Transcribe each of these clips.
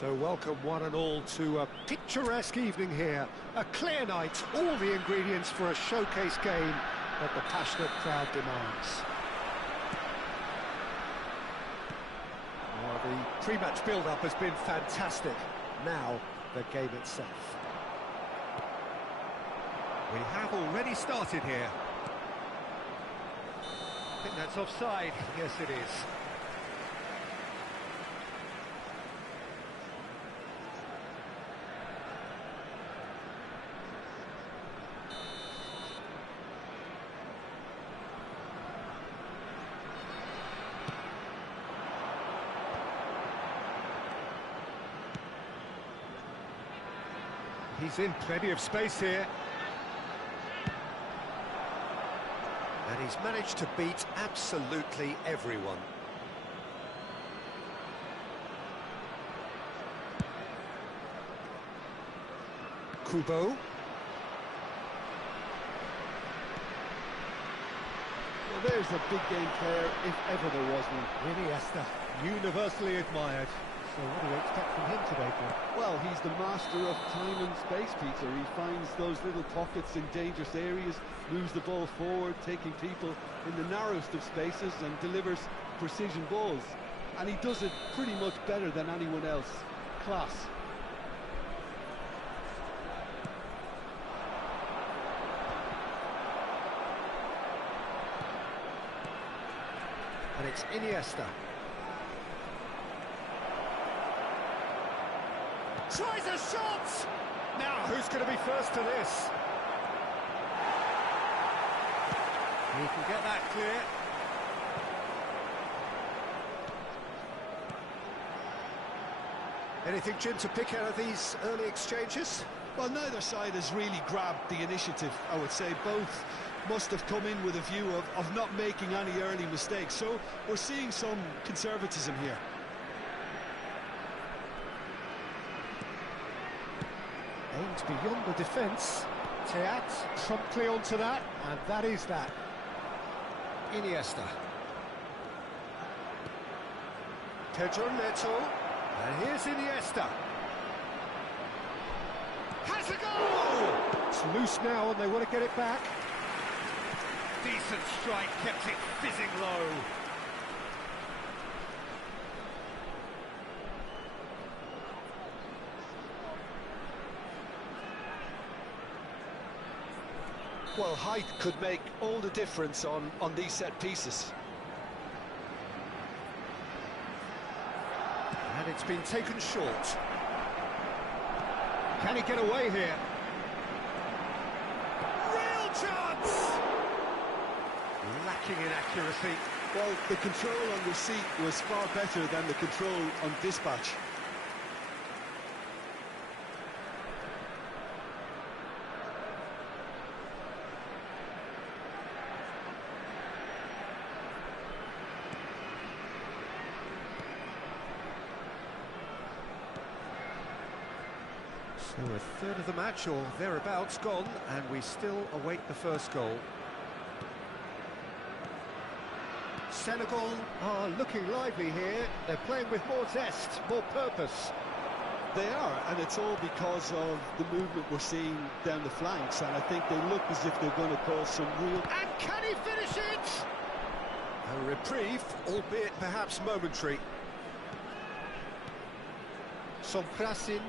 So welcome one and all to a picturesque evening here. A clear night, all the ingredients for a showcase game that the passionate crowd demands. Well, the pre-match build-up has been fantastic. Now, the game itself. We have already started here. I think that's offside. Yes, it is. He's in plenty of space here. And he's managed to beat absolutely everyone. Kubo. Well, there's a big game player, if ever there was one. Iniesta, universally admired. So what do we expect from him today, Paul? Well, he's the master of time and space, Peter. He finds those little pockets in dangerous areas, moves the ball forward, taking people in the narrowest of spaces and delivers precision balls. And he does it pretty much better than anyone else. Class. And it's Iniesta. Tries a shot! Now, who's going to be first to this? He can get that clear. Anything, Jim, to pick out of these early exchanges? Well, neither side has really grabbed the initiative, I would say. Both must have come in with a view of not making any early mistakes. So we're seeing some conservatism here. Aimed beyond the defence. Teat promptly onto that, and that is that. Iniesta. Pedro Neto. And here's Iniesta. Has a goal! It's loose now and they want to get it back. Decent strike, kept it fizzing low. Well, height could make all the difference on these set pieces. And it's been taken short. Can he get away here? Real chance! Lacking in accuracy. Well, the control on receipt was far better than the control on dispatch. So a third of the match, or thereabouts, gone, and we still await the first goal. Senegal are looking lively here. They're playing with more zest, more purpose. They are, and it's all because of the movement we're seeing down the flanks, and I think they look as if they're going to cause some real... And can he finish it? A reprieve, albeit perhaps momentary. Somprasin.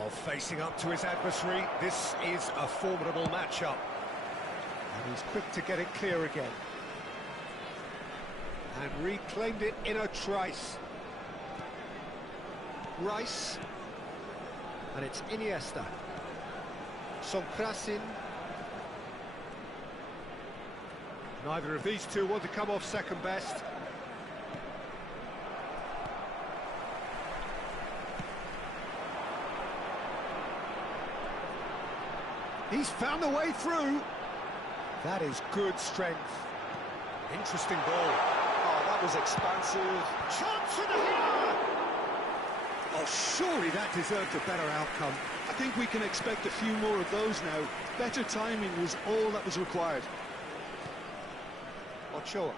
Oh, facing up to his adversary, this is a formidable matchup. And he's quick to get it clear again. And reclaimed it in a trice. Rice. And it's Iniesta. Somprasin. Neither of these two want to come off second best. He's found the way through. That is good strength. Interesting ball. Oh, that was expansive. Chance for the header! Oh, surely that deserved a better outcome. I think we can expect a few more of those now. Better timing was all that was required. Ochoa.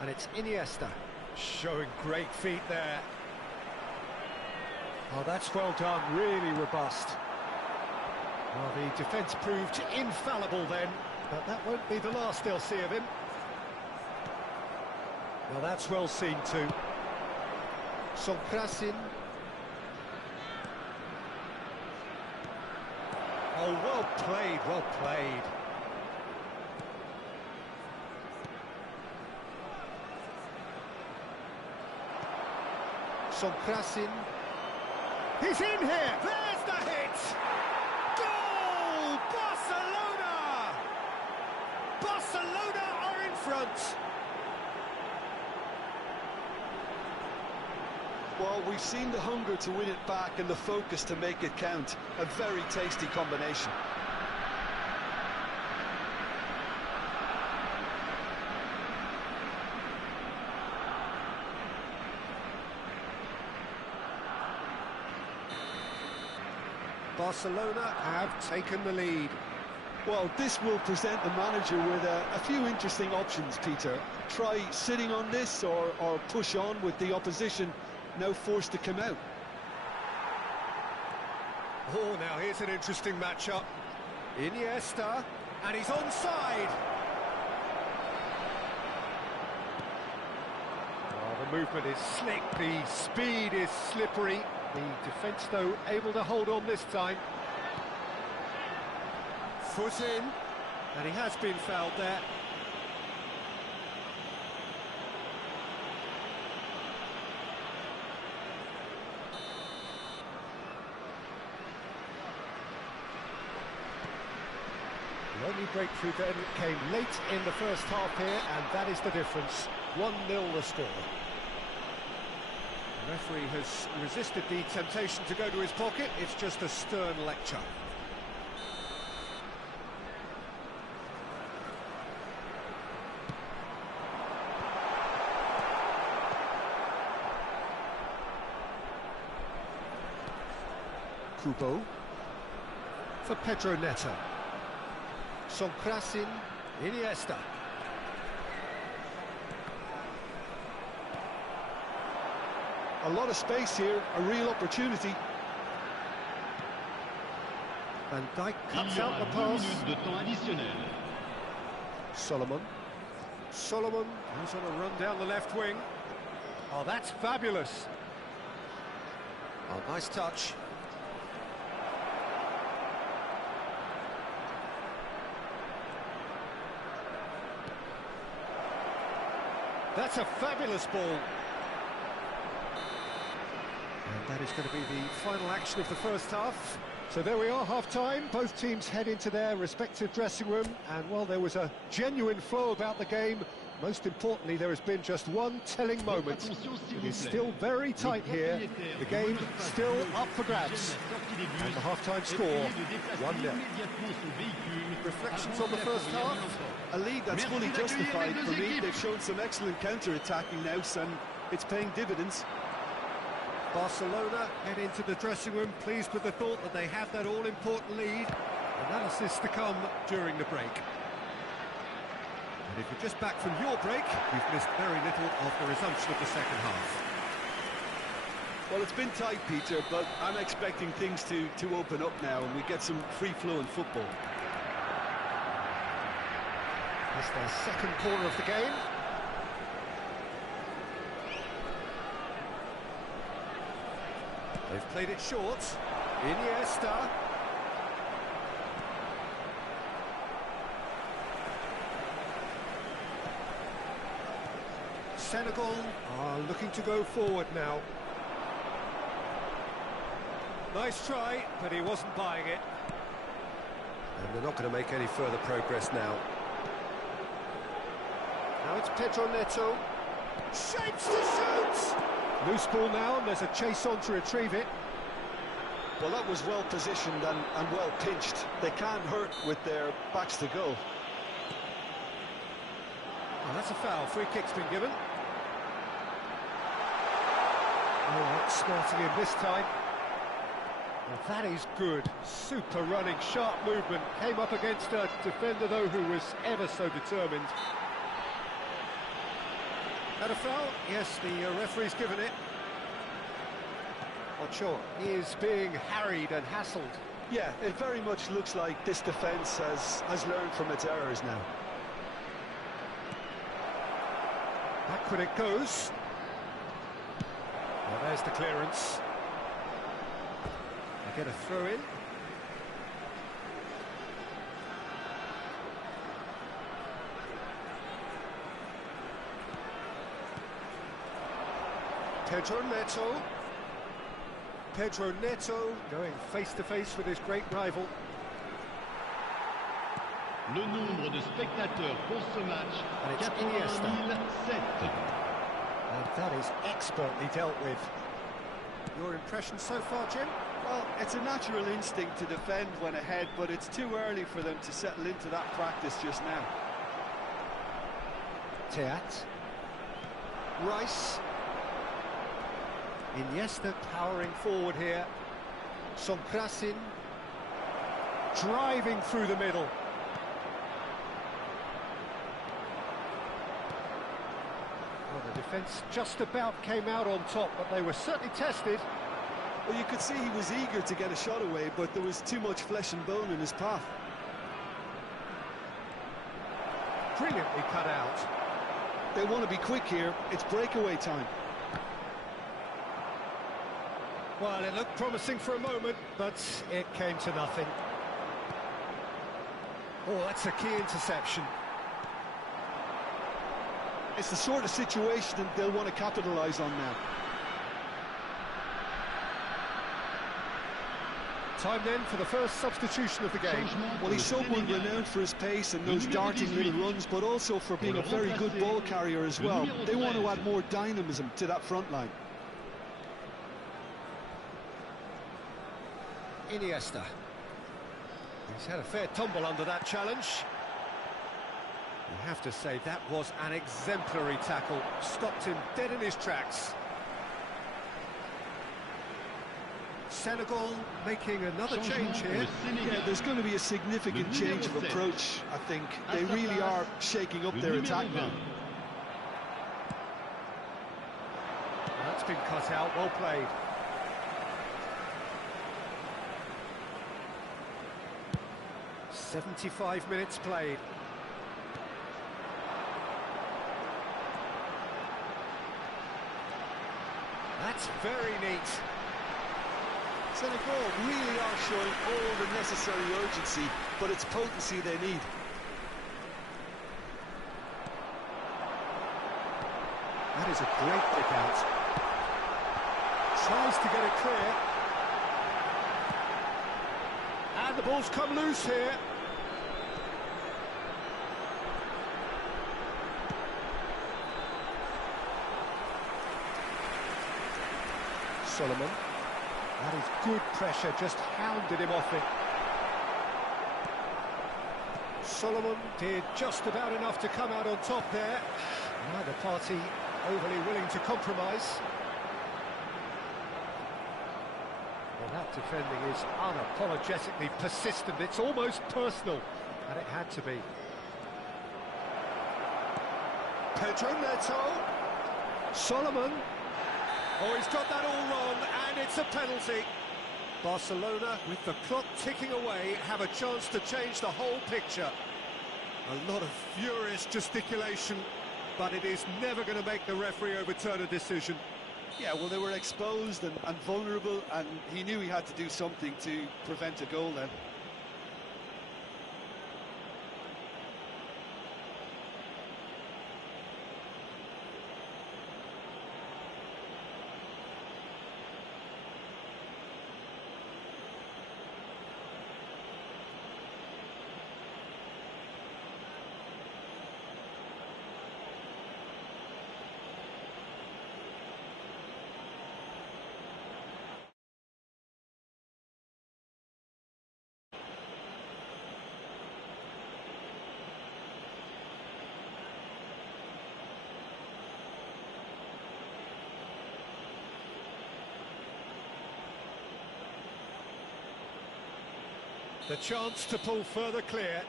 And it's Iniesta. Showing great feet there. Oh, that's well done, really robust. Well, the defence proved infallible then, but that won't be the last they'll see of him. Well, that's well seen too. Sonkrasin. Oh, well played, well played. Sonkrasin. He's in here! There's the hit! Goal! Barcelona! Barcelona are in front! Well, we've seen the hunger to win it back and the focus to make it count. A very tasty combination. Barcelona have taken the lead. Well, this will present the manager with a few interesting options, Peter. Try sitting on this or push on with the opposition now forced to come out. Oh, now here's an interesting matchup. Iniesta, and he's onside. Oh, the movement is slick, the speed is slippery. The defence, though, able to hold on this time. Foot in, and he has been fouled there. The only breakthrough then came late in the first half here, and that is the difference. 1-0 the score. The referee has resisted the temptation to go to his pocket. It's just a stern lecture. Kubo for Pedro Neto. Sonkrasin, Iniesta. A lot of space here, a real opportunity. Van Dijk cuts out the pass. Solomon. Solomon, who's on a run down the left wing. Oh, that's fabulous. Oh, nice touch. That's a fabulous ball. And that is going to be the final action of the first half. So there we are, half-time. Both teams head into their respective dressing room. And while there was a genuine flow about the game, most importantly, there has been just one telling moment. It is still very tight here. The game still up for grabs. And the half-time score, 1-0. Reflections on the first half? A lead that's fully justified for me. They've shown some excellent counter-attacking now, and it's paying dividends. Barcelona head into the dressing room pleased with the thought that they have that all-important lead. Analysis to come during the break. And if you're just back from your break, you've missed very little of the resumption of the second half. Well, it's been tight, Peter, but I'm expecting things to open up now and we get some free-flowing football. It's their second corner of the game. They've played it short. Iniesta. Senegal are looking to go forward now. Nice try, but he wasn't buying it. And they're not going to make any further progress now. Now it's Pedro Neto. Shapes to shoot! Loose ball now, and there's a chase on to retrieve it. Well, that was well positioned and well pinched. They can't hurt with their backs to goal. Oh, that's a foul. Free kick's been given. Oh, outsmarting him this time. Well, that is good. Super running, sharp movement. Came up against a defender, though, who was ever so determined. And a foul? Yes, the referee's given it. Ochoa is being harried and hassled. Yeah, it very much looks like this defence has learned from its errors now. Back when it goes. Well, there's the clearance. They get a throw in. Pedro Neto going face-to-face with his great rival. Le nombre de spectateurs pour ce match, And it's 80,007. And that is expertly dealt with. Your impression so far, Jim? Well, it's a natural instinct to defend when ahead, but it's too early for them to settle into that practice just now. Teat. Rice. Iniesta powering forward here. Sonkrasin driving through the middle. Well, the defence just about came out on top, but they were certainly tested. Well, you could see he was eager to get a shot away, but there was too much flesh and bone in his path. Brilliantly cut out. They want to be quick here. It's breakaway time. Well, it looked promising for a moment, but it came to nothing. Oh, that's a key interception. It's the sort of situation that they'll want to capitalise on now. Time then for the first substitution of the game. Well, he's someone renowned for his pace and those darting little runs, but also for being a very good ball carrier as well. They want to add more dynamism to that front line. Iniesta. He's had a fair tumble under that challenge. You have to say that was an exemplary tackle. Stopped him dead in his tracks. Senegal making another change here. Yeah, there's going to be a significant change of approach, I think. They really are shaking up their attack now. That's been cut out, well played. "75 minutes played. That's very neat. Senegal really are showing all the necessary urgency, but it's potency they need. That is a great pick out. Tries to get it clear. And the ball's come loose here. Solomon. That is good pressure, just hounded him off it. Solomon did just about enough to come out on top there. Neither party overly willing to compromise. Well, that defending is unapologetically persistent. It's almost personal, and it had to be. Pedro Neto. Solomon. Oh, he's got that all wrong, and it's a penalty. Barcelona, with the clock ticking away, have a chance to change the whole picture. A lot of furious gesticulation, but it is never going to make the referee overturn a decision. Yeah, well, they were exposed and vulnerable, and he knew he had to do something to prevent a goal then. The chance to pull further clear.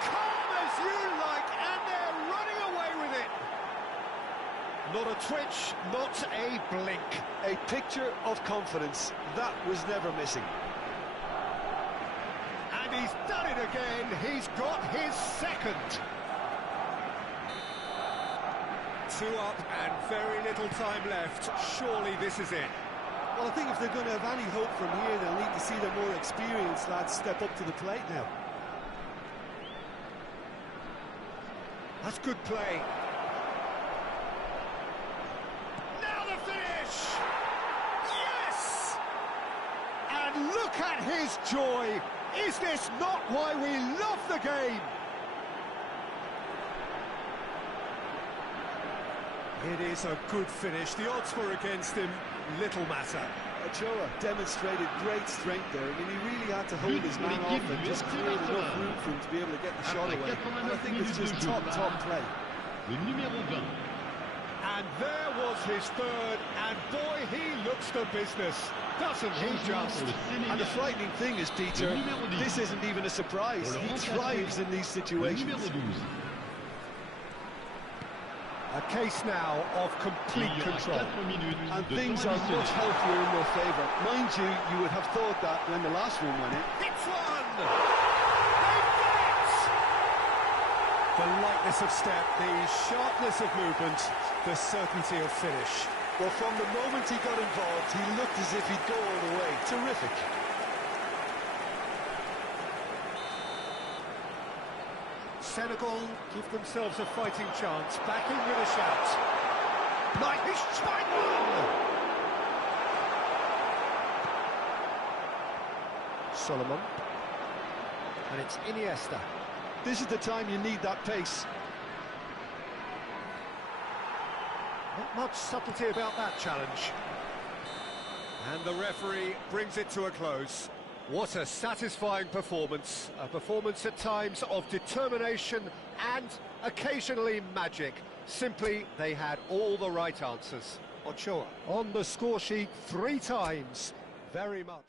Calm as you like, Not a twitch, not a blink. A picture of confidence. That was never missing. And he's done it again. He's got his second. 2 up and very little time left. Surely this is it. Well, I think if they're going to have any hope from here, they'll need to see their more experienced lads step up to the plate now. That's good play. Now the finish! Yes! And look at his joy! Is this not why we love the game? It is a good finish. The odds were against him. Little matter. Ochoa demonstrated great strength there. I mean, he really had to hold his man off and just create enough room for him to be able to get the shot away. And I think it's just top play. Le numéro 20. And there was his third, and boy, he looks the business, doesn't he just? And the frightening thing is, Peter, this isn't even a surprise. He thrives in these situations. A case now of complete control. And things are much healthier in their favour. Mind you, you would have thought that when the last one went in. Hits one! They've got it! The lightness of step, the sharpness of movement, the certainty of finish. Well, from the moment he got involved, he looked as if he'd go all the way. Terrific. Senegal give themselves a fighting chance, back in with a shout. Might be strike one! Solomon. And it's Iniesta. This is the time you need that pace. Not much subtlety about that challenge. And the referee brings it to a close. What a satisfying performance. A performance at times of determination and occasionally magic. Simply, they had all the right answers. Ochoa on the score sheet 3 times. Very much.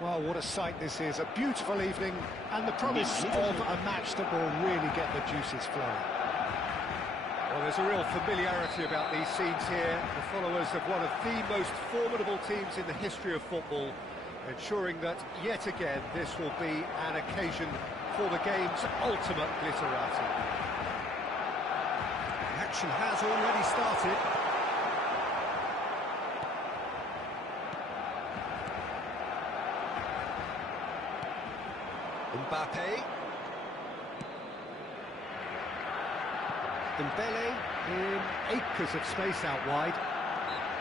Well, what a sight this is. A beautiful evening and the promise of a match that will really get the juices flowing. Well, there's a real familiarity about these scenes here. The followers of one of the most formidable teams in the history of football, ensuring that, yet again, this will be an occasion for the game's ultimate glitterati. The action has already started. Mbappe. Dembele in acres of space out wide.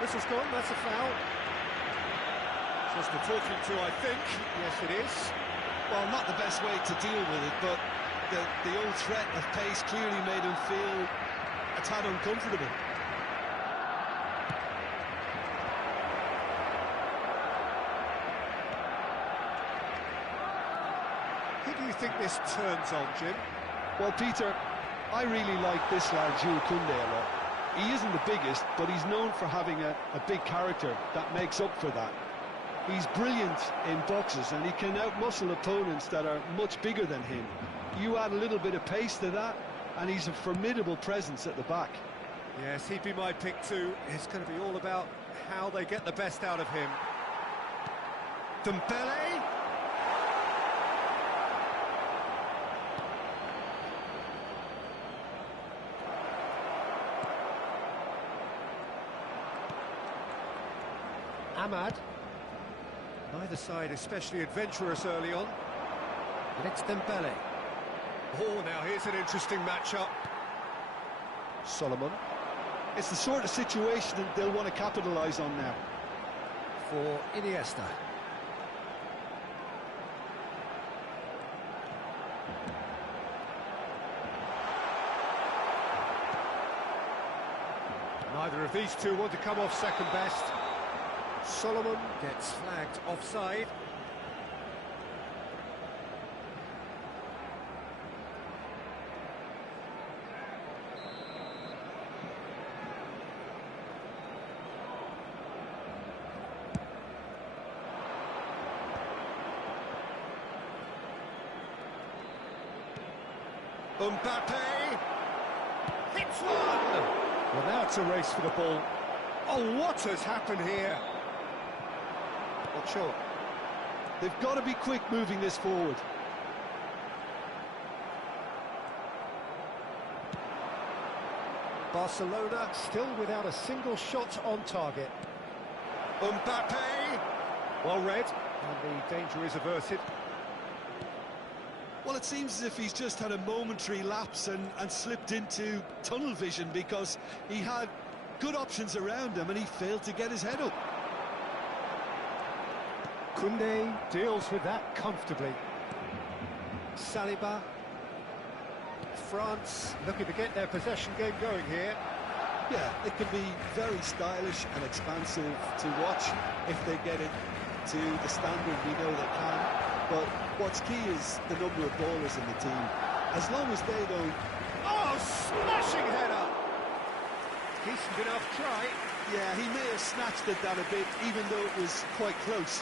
This has gone, that's a foul. Just a talking to, I think. Yes, it is. Well, not the best way to deal with it, but the old threat of pace clearly made him feel a tad uncomfortable. Who do you think this turns on, Jim? Well, Peter, I really like this lad, Jules Koundé, a lot. He isn't the biggest, but he's known for having a big character that makes up for that. He's brilliant in boxes, and he can outmuscle opponents that are much bigger than him. You add a little bit of pace to that, and he's a formidable presence at the back. Yes, he'd be my pick too. It's going to be all about how they get the best out of him. Dembele. Ahmad. Neither side especially adventurous early on. And it's Dembele. Oh, now here's an interesting matchup. Solomon. It's the sort of situation that they'll want to capitalise on now. For Iniesta. Neither of these two want to come off second best. Solomon gets flagged offside. Mbappe hits one. Well, now it's a race for the ball. Oh, what has happened here? Not sure. They've got to be quick moving this forward. Barcelona still without a single shot on target. Mbappe, well read, and the danger is averted. Well, it seems as if he's just had a momentary lapse and slipped into tunnel vision, because he had good options around him and he failed to get his head up. Koundé deals with that comfortably. Saliba. France looking to get their possession game going here. Yeah, it can be very stylish and expansive to watch if they get it to the standard we know they can. But what's key is the number of ballers in the team. As long as they don't... Oh, smashing header! Decent enough try. Yeah, he may have snatched at that a bit, even though it was quite close.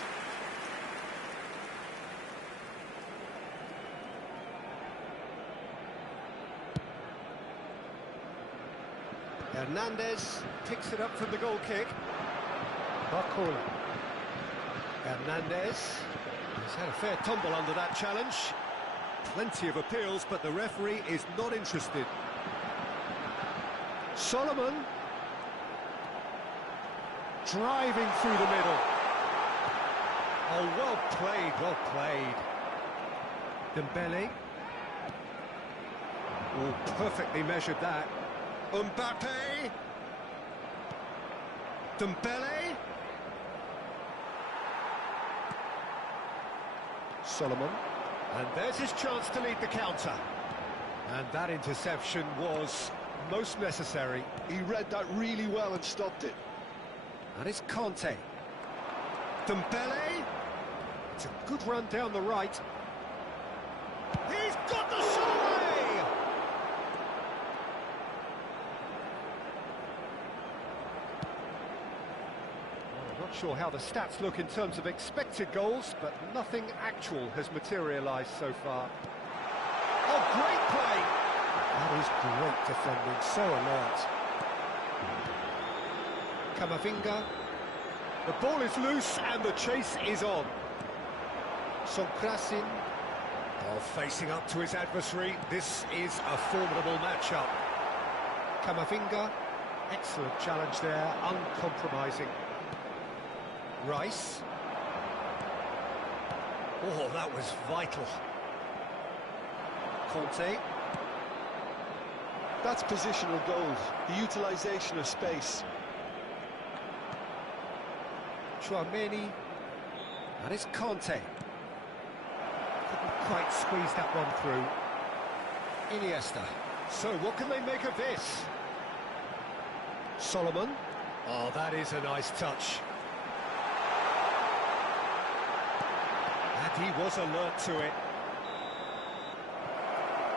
Hernandez picks it up from the goal kick. Barcola. Hernandez. He's had a fair tumble under that challenge. Plenty of appeals, but the referee is not interested. Solomon. Driving through the middle. Oh, well played, well played. Dembele. Oh, perfectly measured that. Mbappe. Dembele. Solomon. And there's his chance to lead the counter. And that interception was most necessary. He read that really well and stopped it. And it's Conte. Dembele. It's a good run down the right. He's got the shot away! Well, I'm not sure how the stats look in terms of expected goals, but nothing actual has materialised so far. Oh, great play! That is great defending, so alert. Camavinga. The ball is loose and the chase is on. Sonkrasin. Oh, facing up to his adversary. This is a formidable matchup. Camavinga. Excellent challenge there, uncompromising. Rice. Oh, that was vital. Conte. That's positional goals, the utilisation of space. Chouameni. And it's Conte. Couldn't quite squeeze that one through. Iniesta. So what can they make of this? Solomon. Oh, that is a nice touch. And he was alert to it.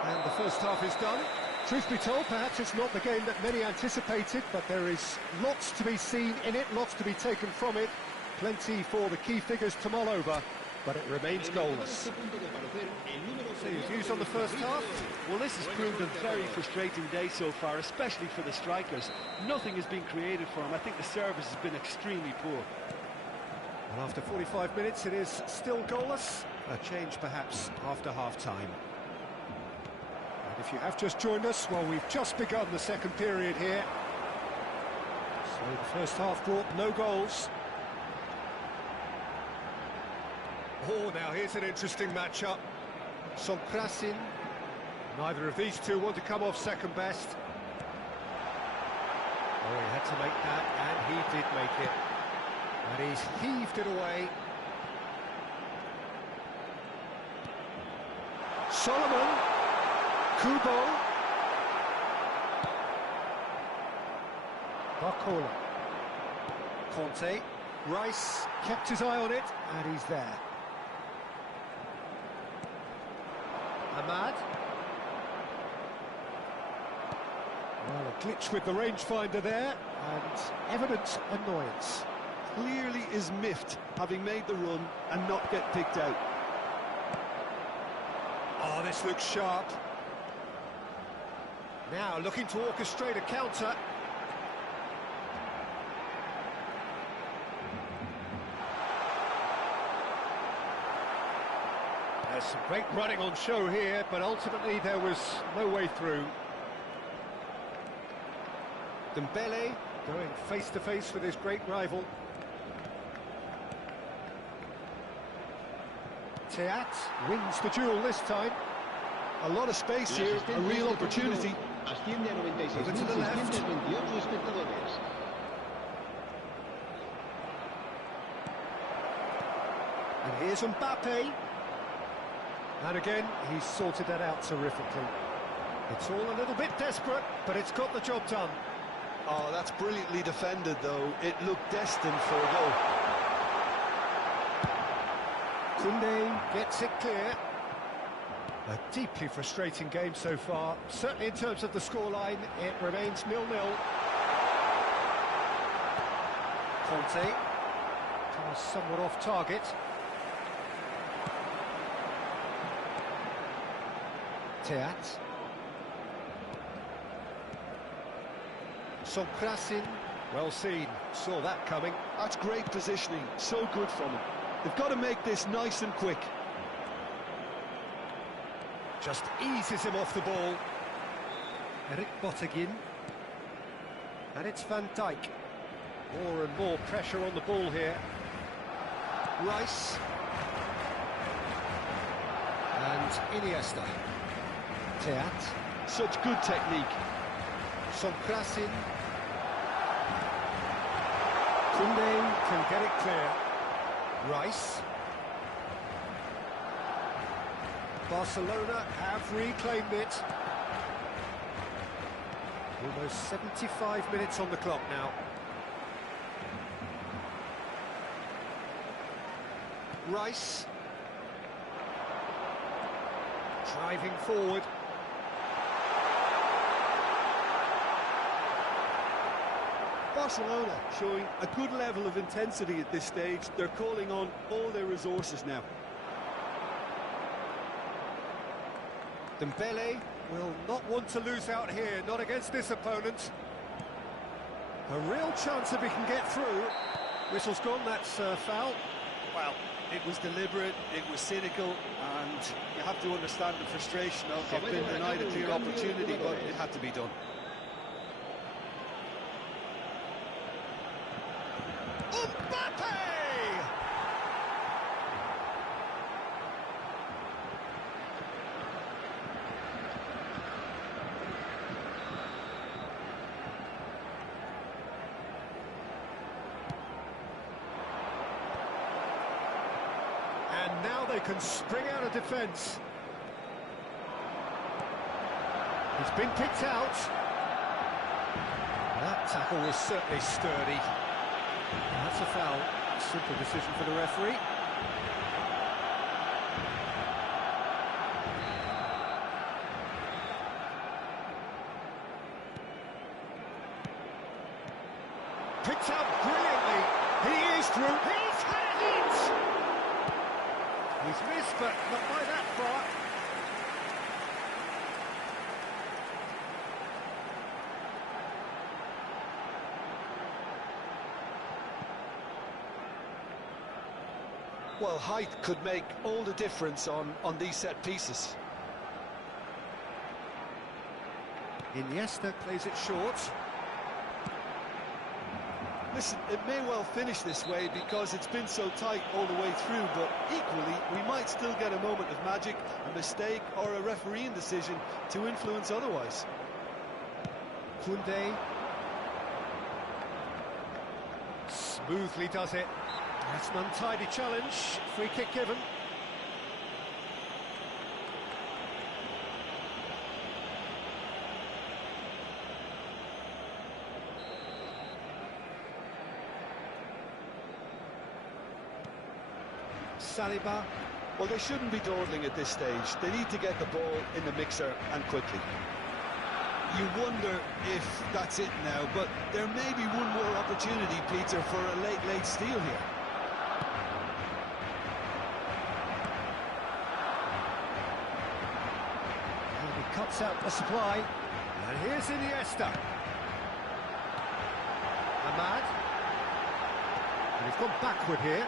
And the first half is done. Truth be told, perhaps it's not the game that many anticipated, but there is lots to be seen in it, lots to be taken from it. Plenty for the key figures to mull over, but it remains goalless. So your views on the first half? Well, this has proved a very frustrating day so far, especially for the strikers. Nothing has been created for them. I think the service has been extremely poor. And after 45 minutes, it is still goalless. A change, perhaps, after half-time. And if you have just joined us, well, we've just begun the second period here. So the first half brought no goals. Oh, now here's an interesting matchup. Sonkrasin. Neither of these two want to come off second best. Oh, he had to make that, and he did make it. And he's heaved it away. Solomon. Kubo. Barcola. Conte. Rice kept his eye on it, and he's there. Ahmad. Well, a glitch with the rangefinder there, and evident annoyance. Clearly is miffed, having made the run and not get picked out. Oh, this looks sharp. Now looking to orchestrate a counter. There's some great running on show here, but ultimately there was no way through. Dembele going face-to-face with his great rival. Teat wins the duel this time. A lot of space here, a real opportunity. Over to the left. And here's Mbappe. And again, he's sorted that out terrifically. It's all a little bit desperate, but it's got the job done. Oh, that's brilliantly defended, though. It looked destined for a goal. Koundé gets it clear. A deeply frustrating game so far. Certainly in terms of the scoreline, it remains 0-0. Conte. Somewhat off target. Teat. Sonkrasin. Well seen. Saw that coming. That's great positioning. So good from him. They've got to make this nice and quick. Just eases him off the ball. Eric Bottegin. And it's Van Dijk. More and more pressure on the ball here. Rice. And Iniesta. Teat. Such good technique. Sonkrasin. Koundé can get it clear. Rice. Barcelona have reclaimed it. Almost 75 minutes on the clock now. Rice. Driving forward. Barcelona showing a good level of intensity at this stage. They're calling on all their resources now. Dembele will not want to lose out here, not against this opponent. A real chance if he can get through. Whistle's gone, that's foul. Well, it was deliberate, it was cynical, and you have to understand the frustration of being denied a clear opportunity, but it had to be done. Mbappe! And now they can spring out of defence. He's been picked out. That tackle was certainly sturdy. That's a foul. Simple decision for the referee. Picked out brilliantly. He is through. He's had a hit. He's missed, but not by that far. Well, height could make all the difference on these set pieces. Iniesta plays it short. Listen, it may well finish this way because it's been so tight all the way through, but equally, we might still get a moment of magic, a mistake, or a refereeing decision to influence otherwise. Koundé smoothly does it. That's an untidy challenge. Free kick given. Saliba. Well, they shouldn't be dawdling at this stage. They need to get the ball in the mixer and quickly. You wonder if that's it now, but there may be one more opportunity, Peter, for a late steal here. And he cuts out the supply. And here's Iniesta. Ahmad. And he's gone backward here.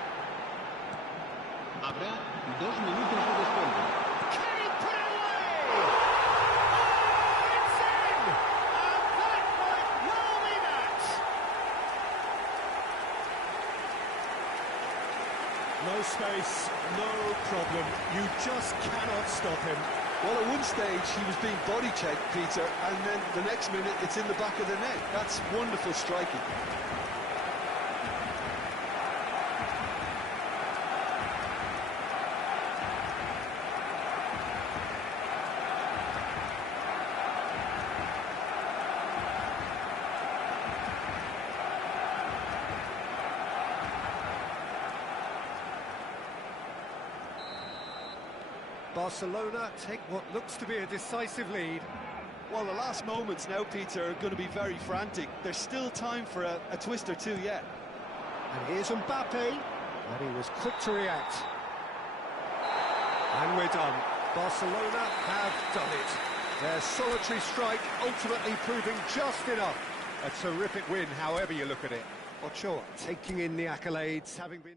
Habrá 2 minutos de descuento. Can he put it away? Oh, it's in! And that might well be that! No space, no problem. You just cannot stop him. Well, at one stage, he was being body checked, Peter, and then the next minute, it's in the back of the net. That's wonderful striking. Barcelona take what looks to be a decisive lead. Well, the last moments now, Peter, are going to be very frantic. There's still time for a twist or two yet. And here's Mbappe, and he was quick to react. And we're done. Barcelona have done it. Their solitary strike ultimately proving just enough. A terrific win, however you look at it. Ochoa taking in the accolades, having been...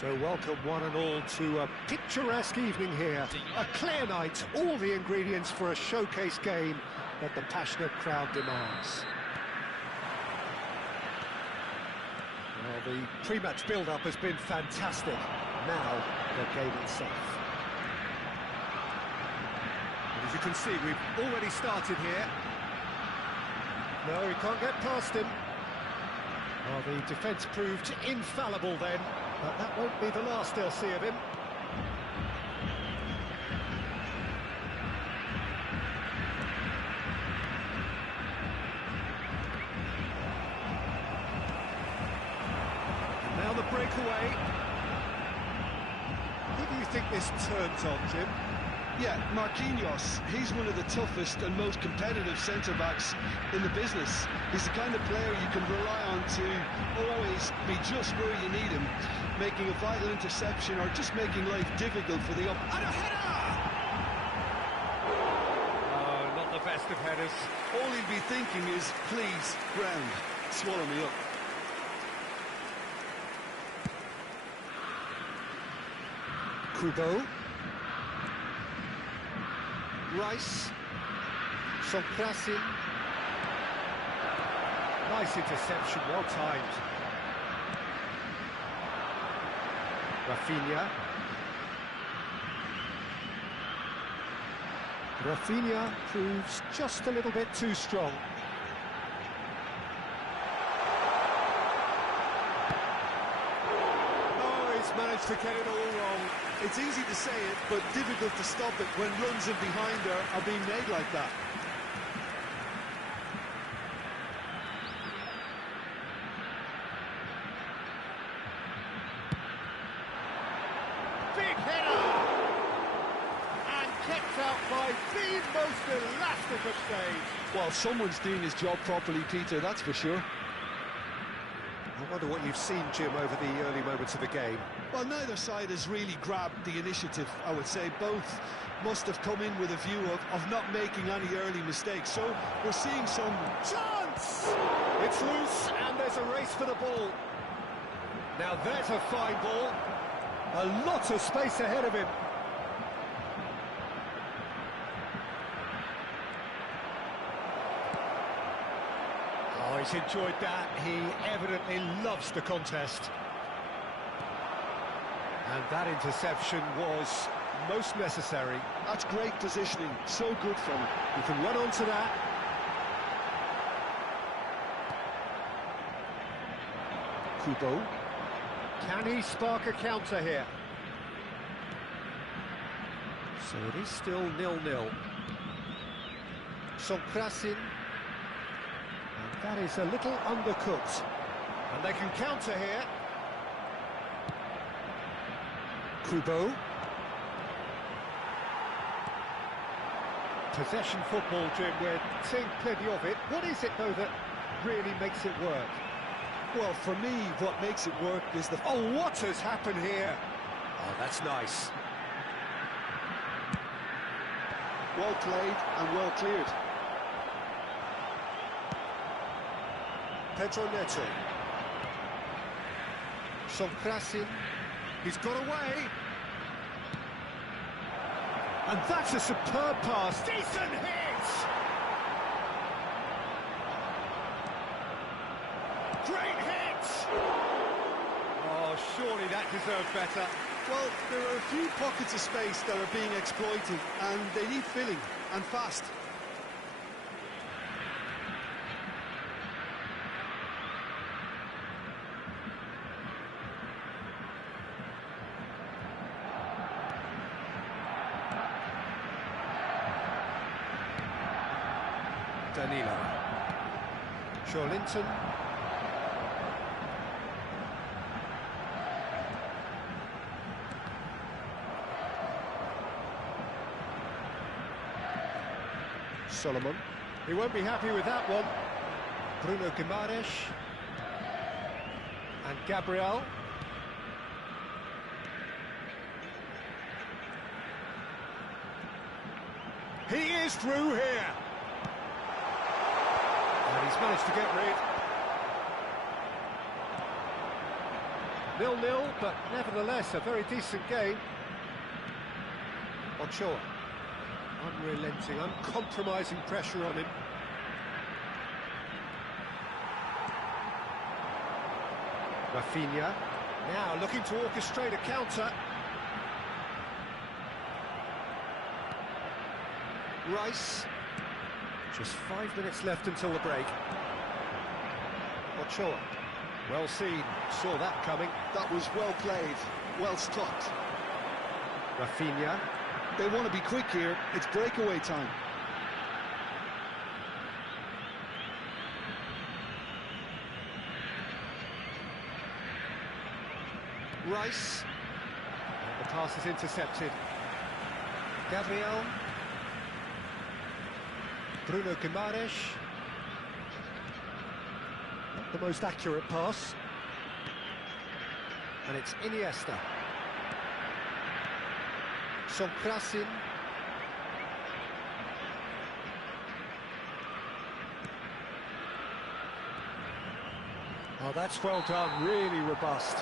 So welcome one and all to a picturesque evening here. A clear night, all the ingredients for a showcase game that the passionate crowd demands. Well, the pre-match build-up has been fantastic. Now, the game itself. And as you can see, we've already started here. No, he can't get past him. Well, the defence proved infallible then, but that won't be the last they'll see of him. And now the breakaway. Who do you think this turns on, Jim? Yeah, Marquinhos, he's one of the toughest and most competitive centre-backs in the business. He's the kind of player you can rely on to always be just where you need him, making a vital interception or just making life difficult for the... And a header! Oh, not the best of headers. All he'll be thinking is, please, ground, swallow me up. Kubo. Rice, Sonkrasin. Nice interception, well timed. Rafinha proves just a little bit too strong. Oh, he's managed to get it all wrong. It's easy to say it, but difficult to stop it when runs in behind are being made like that. Big header! And kept out by the most elastic of stage. Well, someone's doing his job properly, Peter, that's for sure. I wonder what you've seen, Jim, over the early moments of the game. Well, neither side has really grabbed the initiative, I would say. Both must have come in with a view of not making any early mistakes. So we're seeing some... Chance! It's loose, and there's a race for the ball. Now there's a fine ball. A lot of space ahead of him. Oh, he's enjoyed that. He evidently loves the contest. And that interception was most necessary. That's great positioning, so good from him. You can run onto that. Kubo. Can he spark a counter here? So it is still 0-0. Sonkrasin. And that is a little undercooked. And they can counter here. Kubo. Possession football, Jim, we're seeing plenty of it. What is it, though, that really makes it work? Well, for me, what makes it work is the... Oh, what has happened here? Oh, that's nice. Well played and well cleared. Pedro Neto. Sonkrasin. He's got away. And that's a superb pass. Decent hit! Great hit! Oh, surely that deserved better. Well, there are a few pockets of space that are being exploited, and they need filling, and fast. Danilo. Shawlinton. Solomon. He won't be happy with that one. Bruno Guimaraes. And Gabriel. He is through here. And he's managed to get rid. 0-0, but nevertheless a very decent game. Ochoa. Unrelenting, uncompromising pressure on him. Rafinha. Now looking to orchestrate a counter. Rice. Just 5 minutes left until the break. Ochoa. Well seen, saw that coming. That was well played, well stopped. Rafinha. They want to be quick here, it's breakaway time. Rice. And the pass is intercepted. Gabriel. Bruno Guimaraes. Not the most accurate pass. And it's Iniesta. Sonkrasin. Oh, that's well done, really robust.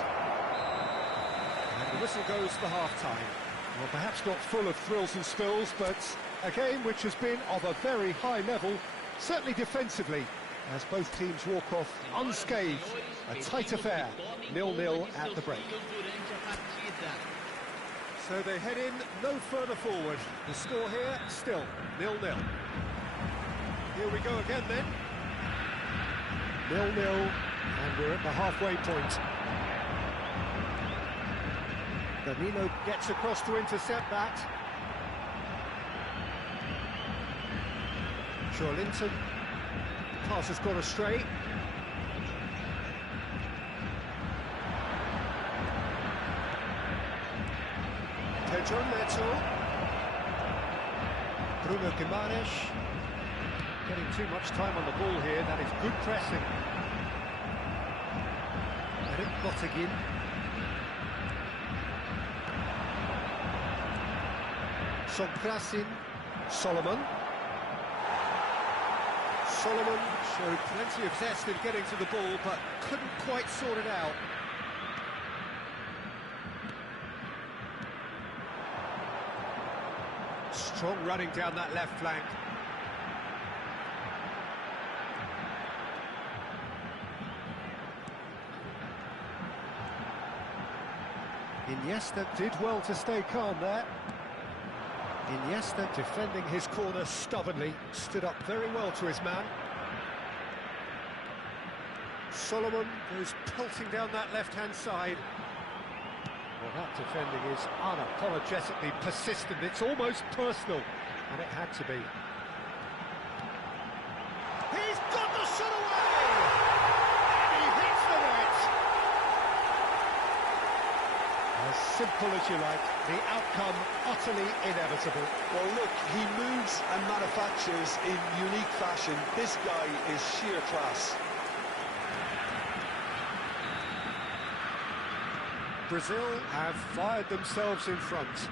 And the whistle goes for half-time. Well, perhaps not full of thrills and spills, but a game which has been of a very high level, certainly defensively, as both teams walk off unscathed. A tight affair, 0-0 at the break. So they head in no further forward. The score here, still 0-0. Here we go again then. 0-0, and we're at the halfway point. Danilo gets across to intercept that. Joelinton. Pass has gone astray. Pedro Neto. Bruno Guimaraes. Getting too much time on the ball here. That is good pressing. Eric Bottegin. Sonkrasin. Solomon. Solomon showed plenty of zest in getting to the ball, but couldn't quite sort it out. Strong running down that left flank. Iniesta did well to stay calm there. Iniesta defending his corner stubbornly, stood up very well to his man. Solomon goes pelting down that left-hand side. Well, that defending is unapologetically persistent, it's almost personal, and it had to be. He's got the shot away! And he hits the net! As simple as you like, the outcome utterly inevitable. Well, look, he moves and manufactures in unique fashion. This guy is sheer class. Brazil have fired themselves in front.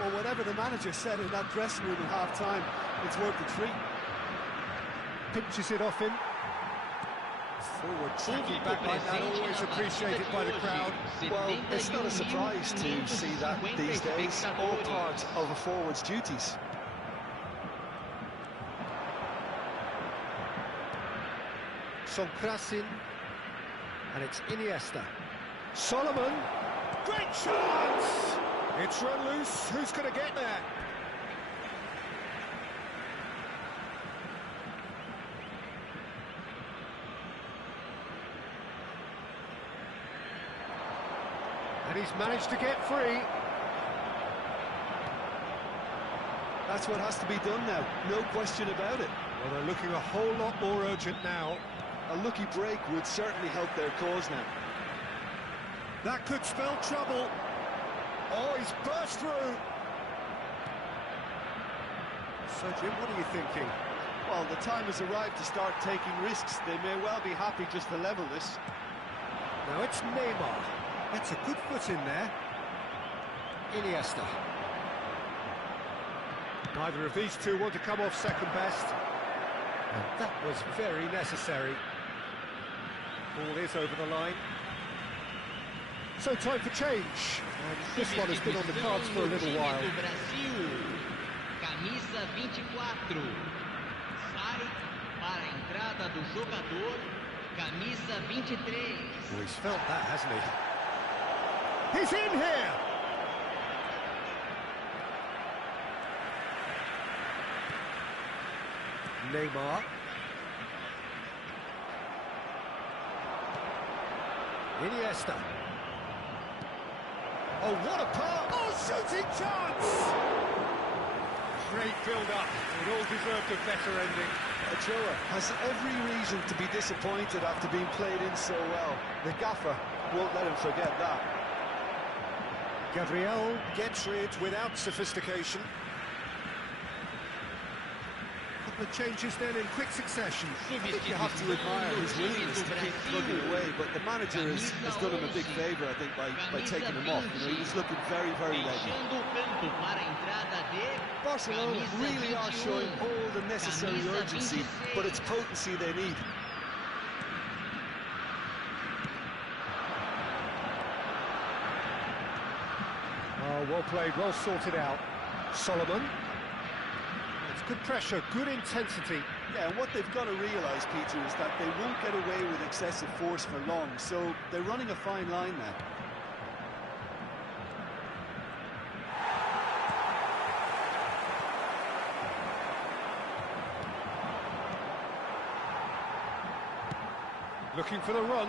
Well, whatever the manager said in that dressing room at half-time, it's worth the treat. Pinches it off him. Forward tracking back like that, always appreciated by the crowd. Well, it's not a surprise to see that these days, all part of a forward's duties. Sonkrasin, and it's Iniesta. Solomon, great chance! It's run loose, who's going to get there? And he's managed to get free. That's what has to be done now, no question about it. Well, they're looking a whole lot more urgent now. A lucky break would certainly help their cause now. That could spell trouble. Oh, he's burst through. So, Jim, what are you thinking? Well, the time has arrived to start taking risks. They may well be happy just to level this. Now it's Neymar. Gets a good foot in there. Iniesta. Neither of these two want to come off second best. And that was very necessary. Ball is over the line. So time for change, and this one has been on the cards for a little while. Camisa 24. Sai para a entrada do jogador, camisa 23. Well, he's felt that, hasn't he? He's in here! Neymar. Iniesta. Oh, what a pass! Oh, shooting chance! Great build-up. It all deserved a better ending. Ochoa has every reason to be disappointed after being played in so well. The gaffer won't let him forget that. Gabriel gets rid without sophistication. Couple of changes then in quick succession. I think you have to admire his willingness to keep plugging away, but the manager has done him a big favour, I think, by taking him off. You know, he was looking very, very leggy. Barcelona really are showing all the necessary urgency, but it's potency they need. Oh, well played, well sorted out. Solomon. It's good pressure, good intensity. Yeah, and what they've got to realise, Peter, is that they won't get away with excessive force for long, so they're running a fine line now. Looking for the run.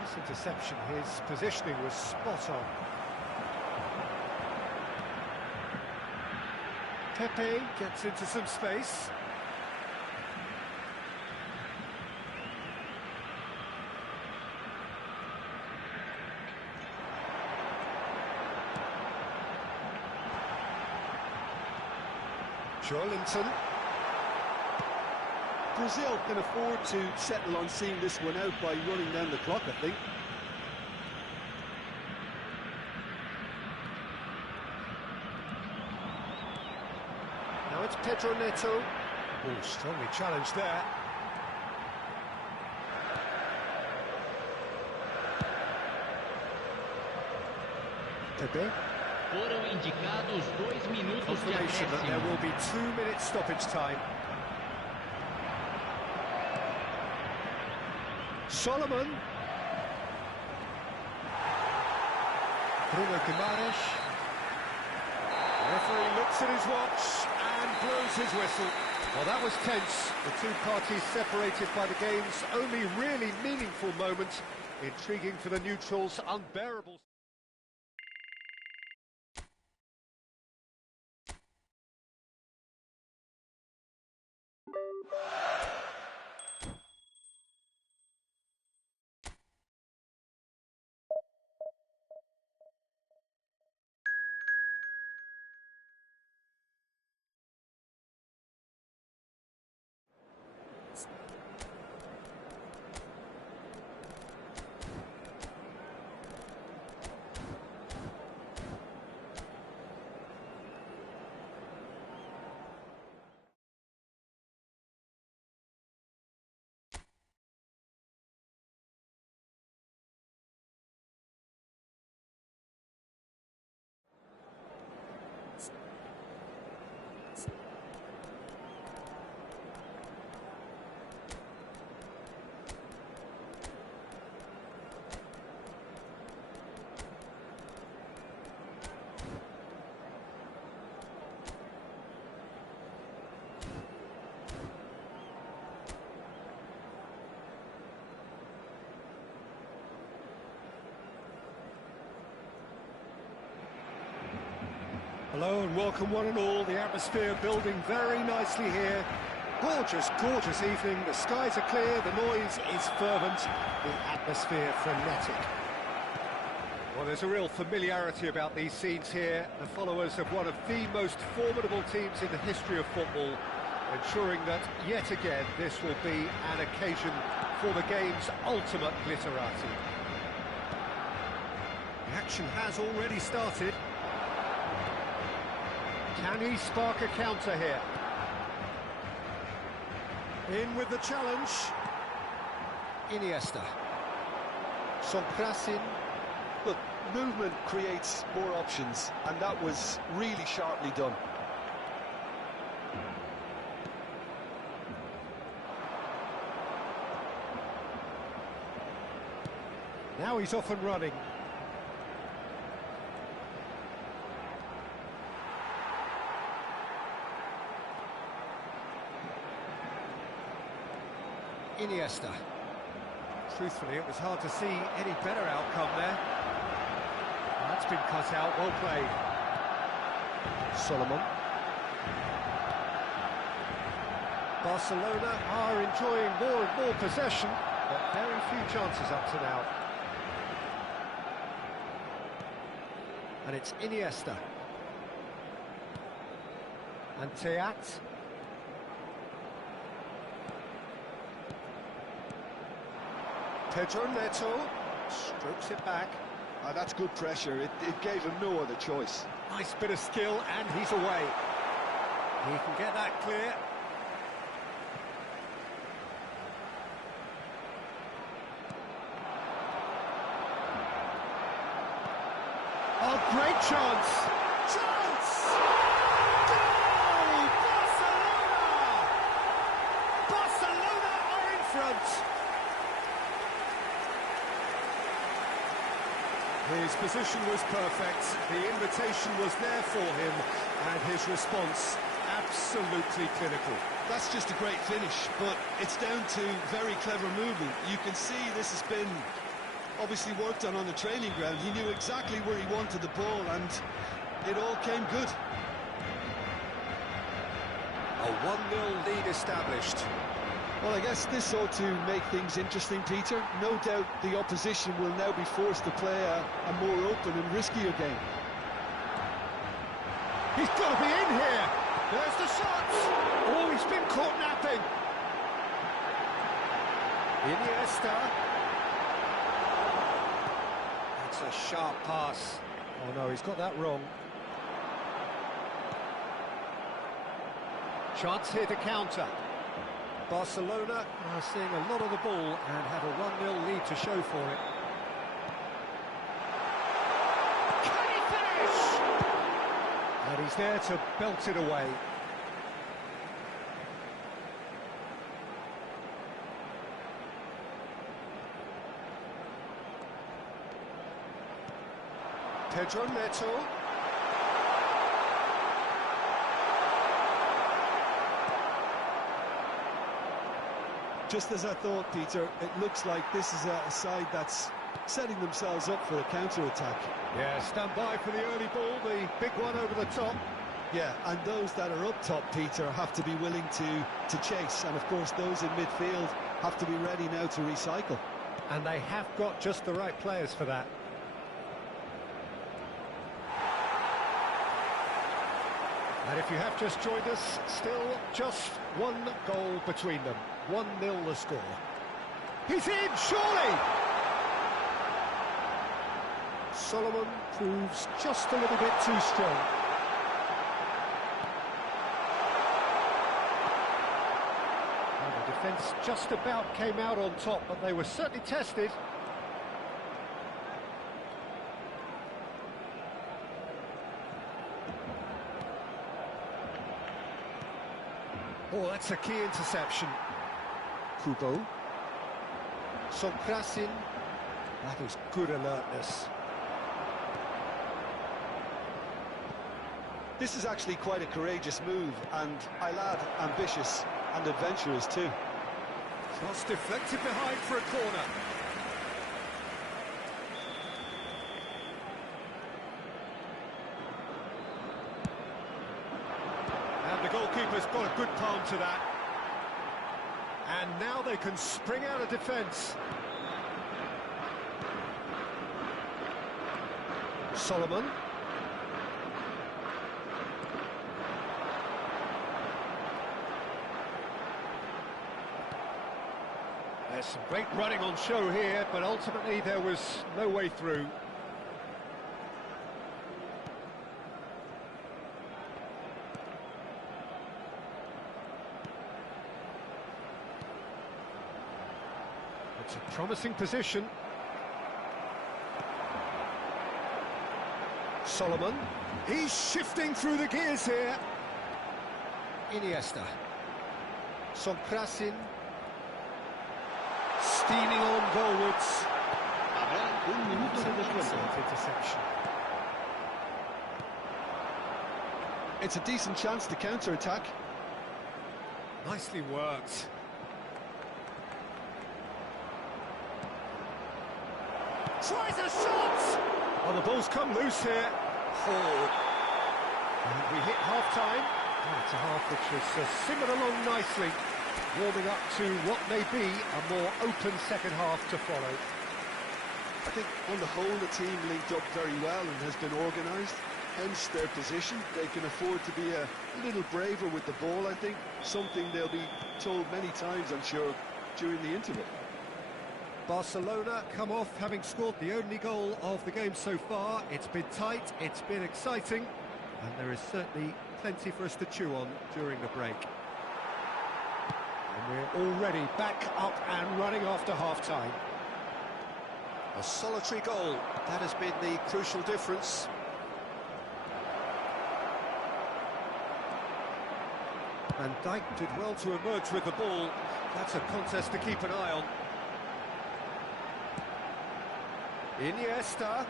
Nice interception, his positioning was spot on. Pepe gets into some space. Joelinton. Brazil can afford to settle on seeing this one out by running down the clock, I think. Now it's Pedro Neto. Oh, strongly challenged there. Pepe. Foram indicados 2 minutos de Confirmation that there acréscimo. will be 2 minutes stoppage time. Solomon. Bruno Guimaraes. The referee looks at his watch and blows his whistle. Well, that was tense. The two parties separated by the game's only really meaningful moment. Intriguing for the neutrals, unbearable. Hello and welcome one and all. The atmosphere building very nicely here. Gorgeous, gorgeous evening. The skies are clear, the noise is fervent, the atmosphere frenetic. Well, there's a real familiarity about these scenes here. The followers of one of the most formidable teams in the history of football, ensuring that yet again this will be an occasion for the game's ultimate glitterati. The action has already started. Can he spark a counter here? In with the challenge. Iniesta. Sonkrasin. Look, movement creates more options, and that was really sharply done. Now he's off and running. Iniesta. Truthfully, it was hard to see any better outcome there. That's been cut out, well played. Solomon. Barcelona are enjoying more and more possession, but very few chances up to now. And it's Iniesta. And Teat. Pedro Neto strokes it back. That's good pressure. It gave him no other choice. Nice bit of skill, and he's away. He can get that clear. Oh, great chance! Chance! Goal! Barcelona! Barcelona are in front! His position was perfect, the invitation was there for him, and his response absolutely clinical. That's just a great finish, but it's down to very clever movement. You can see this has been obviously worked on the training ground. He knew exactly where he wanted the ball, and it all came good. A 1-0 lead established. Well, I guess this ought to make things interesting, Peter. No doubt the opposition will now be forced to play a more open and riskier game. He's got to be in here! There's the shot! Oh, he's been caught napping! Iniesta. That's a sharp pass. Oh no, he's got that wrong. Chance here to counter. Barcelona are seeing a lot of the ball and have a 1-0 lead to show for it. Can he finish? And he's there to belt it away. Pedro Neto. Just as I thought, Peter, it looks like this is a side that's setting themselves up for a counter-attack. Yeah, stand by for the early ball, the big one over the top. Yeah, and those that are up top, Peter, have to be willing to chase. And, of course, those in midfield have to be ready now to recycle. And they have got just the right players for that. And if you have just joined us, still just one goal between them. 1-0 the score. He's in, surely! Solomon proves just a little bit too strong. Well, the defence just about came out on top, but they were certainly tested. Oh, that's a key interception. Kubo. Sonkrasin. That is good alertness. This is actually quite a courageous move, and I'll add ambitious and adventurous too. Shots deflected behind for a corner. And the goalkeeper's got a good palm to that. And now they can spring out of defence. Solomon. There's some great running on show here, but ultimately there was no way through. It's a promising position. Solomon. He's shifting through the gears here. Iniesta. Sonkrasin. Steaming on goalwards. Habrá un minuto de descuento. Excellent interception. It's a decent chance to counter-attack. Nicely worked. Tries a shot! Oh, the ball's come loose here. Oh. And we hit half-time. Oh, it's a half which has simmered along nicely, warming up to what may be a more open second half to follow. I think on the whole the team linked up very well and has been organised, hence their position. They can afford to be a little braver with the ball, I think, something they'll be told many times, I'm sure, during the interval. Barcelona come off having scored the only goal of the game so far. It's been tight, it's been exciting, and there is certainly plenty for us to chew on during the break. And we're already back up and running after half-time. A solitary goal, that has been the crucial difference. Van Dijk did well to emerge with the ball. That's a contest to keep an eye on. Iniesta.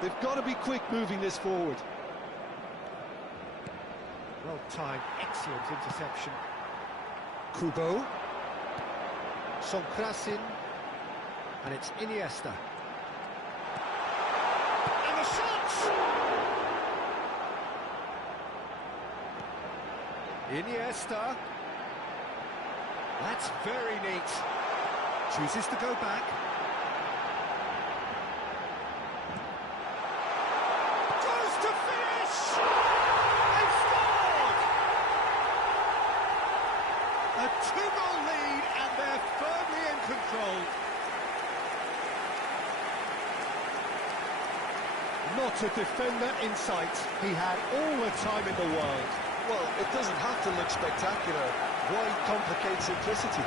They've got to be quick moving this forward. Well timed, excellent interception. Kubo. Sonkrasin. And it's Iniesta. And the shot! Iniesta. That's very neat. Chooses to go back. Goes to finish! They've scored! A two-goal lead and they're firmly in control. Not a defender in sight. He had all the time in the world. Well, it doesn't have to look spectacular. Why complicate simplicity?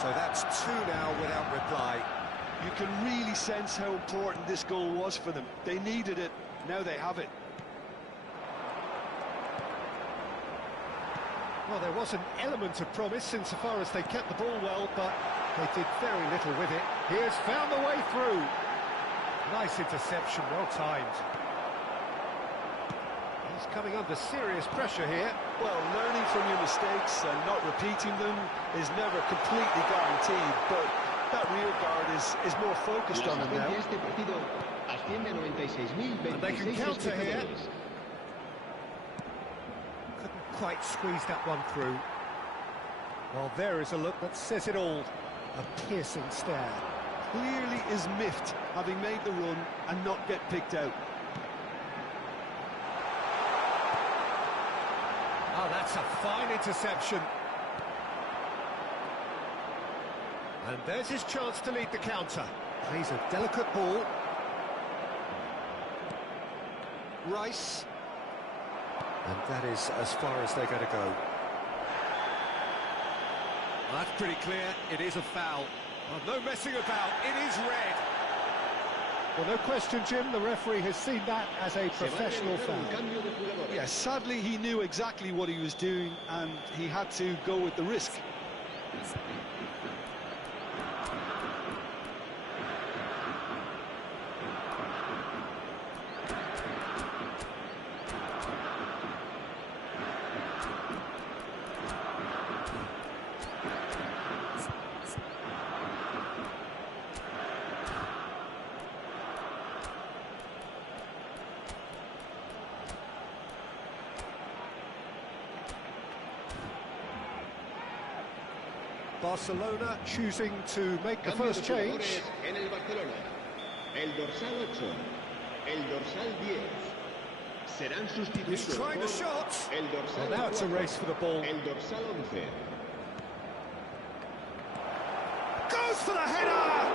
So that's two now without reply. You can really sense how important this goal was for them. They needed it, now they have it. Well, there was an element of promise insofar as they kept the ball well, but they did very little with it. He has found the way through. Nice interception, well timed. He's coming under serious pressure here. Well, learning from your mistakes and not repeating them is never completely guaranteed, but that rear guard is more focused on them now. And they can counter here. Couldn't quite squeeze that one through. Well, there is a look that says it all. A piercing stare. Clearly is miffed, having made the run and not get picked out. Oh, that's a fine interception. And there's his chance to lead the counter. Plays a delicate ball. Rice. And that is as far as they're going to go. That's pretty clear, it is a foul. Well, no messing about, it is red. Well, no question, Jim, the referee has seen that as a professional foul. Yeah, sadly he knew exactly what he was doing and he had to go with the risk. Barcelona choosing to make the first change. En el Barcelona. El dorsal 8, el dorsal 10. Serán sustituidos. He's trying the shot. El dorsal Well, now it's a 4, race for the ball. El dorsal 11. Goes for the header!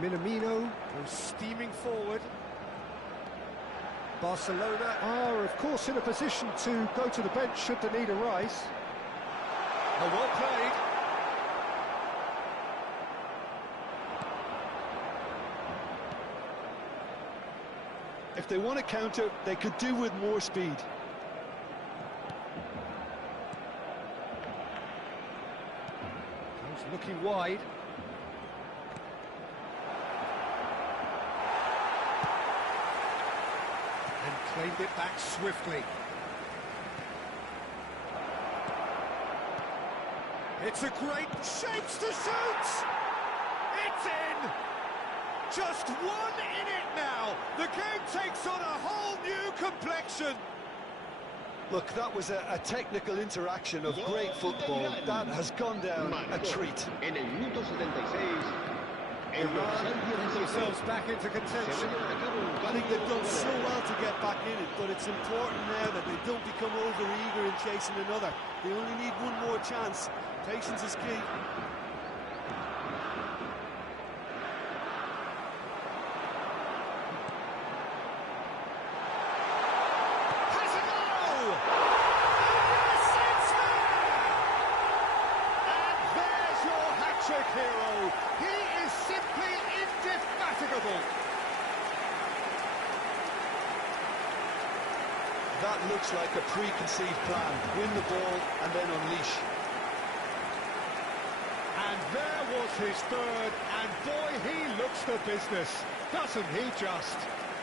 Minamino goes steaming forward. Barcelona are, of course, in a position to go to the bench should the need arise. Oh, well played. If they want to counter, they could do with more speed. He's looking wide. And claimed it back swiftly. It's a great shapes to shoot! It's in! Just one in it now! The game takes on a whole new complexion! Look, that was a technical interaction of great football. That has gone down a treat. En el minuto 76, el Iran dorsal put 16 themselves back into se va a contention. llevar a cabo un I cambio think they've done de so juego. well to get back in it, but it's important now that they don't become over-eager in chasing another. They only need one more chance. Patience is key. Has a go! Yes, it's there! And there's your hat-trick hero. He is simply indefatigable. That looks like a preconceived plan. Win the ball and then unleash. And there was his third, and boy, he looks the business, doesn't he just?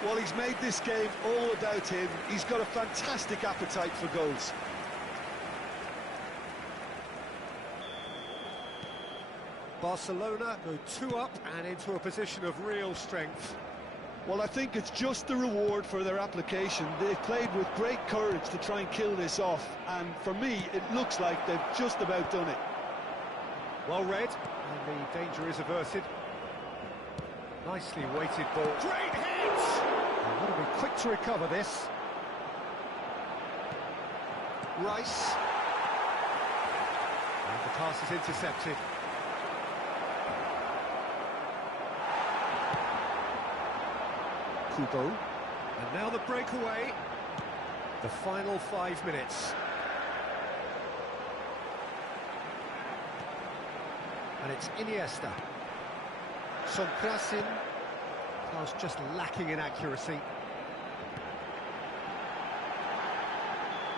Well, he's made this game all about him. He's got a fantastic appetite for goals. Barcelona go 2 up and into a position of real strength. Well, I think it's just the reward for their application. They've played with great courage to try and kill this off, and for me, it looks like they've just about done it. Well read, and the danger is averted. Nicely weighted ball. Great hit! They've got to be quick to recover this. Rice. And the pass is intercepted. Kubo. And now the breakaway. The final 5 minutes. And it's Iniesta. Sonkrasin. Pass just lacking in accuracy.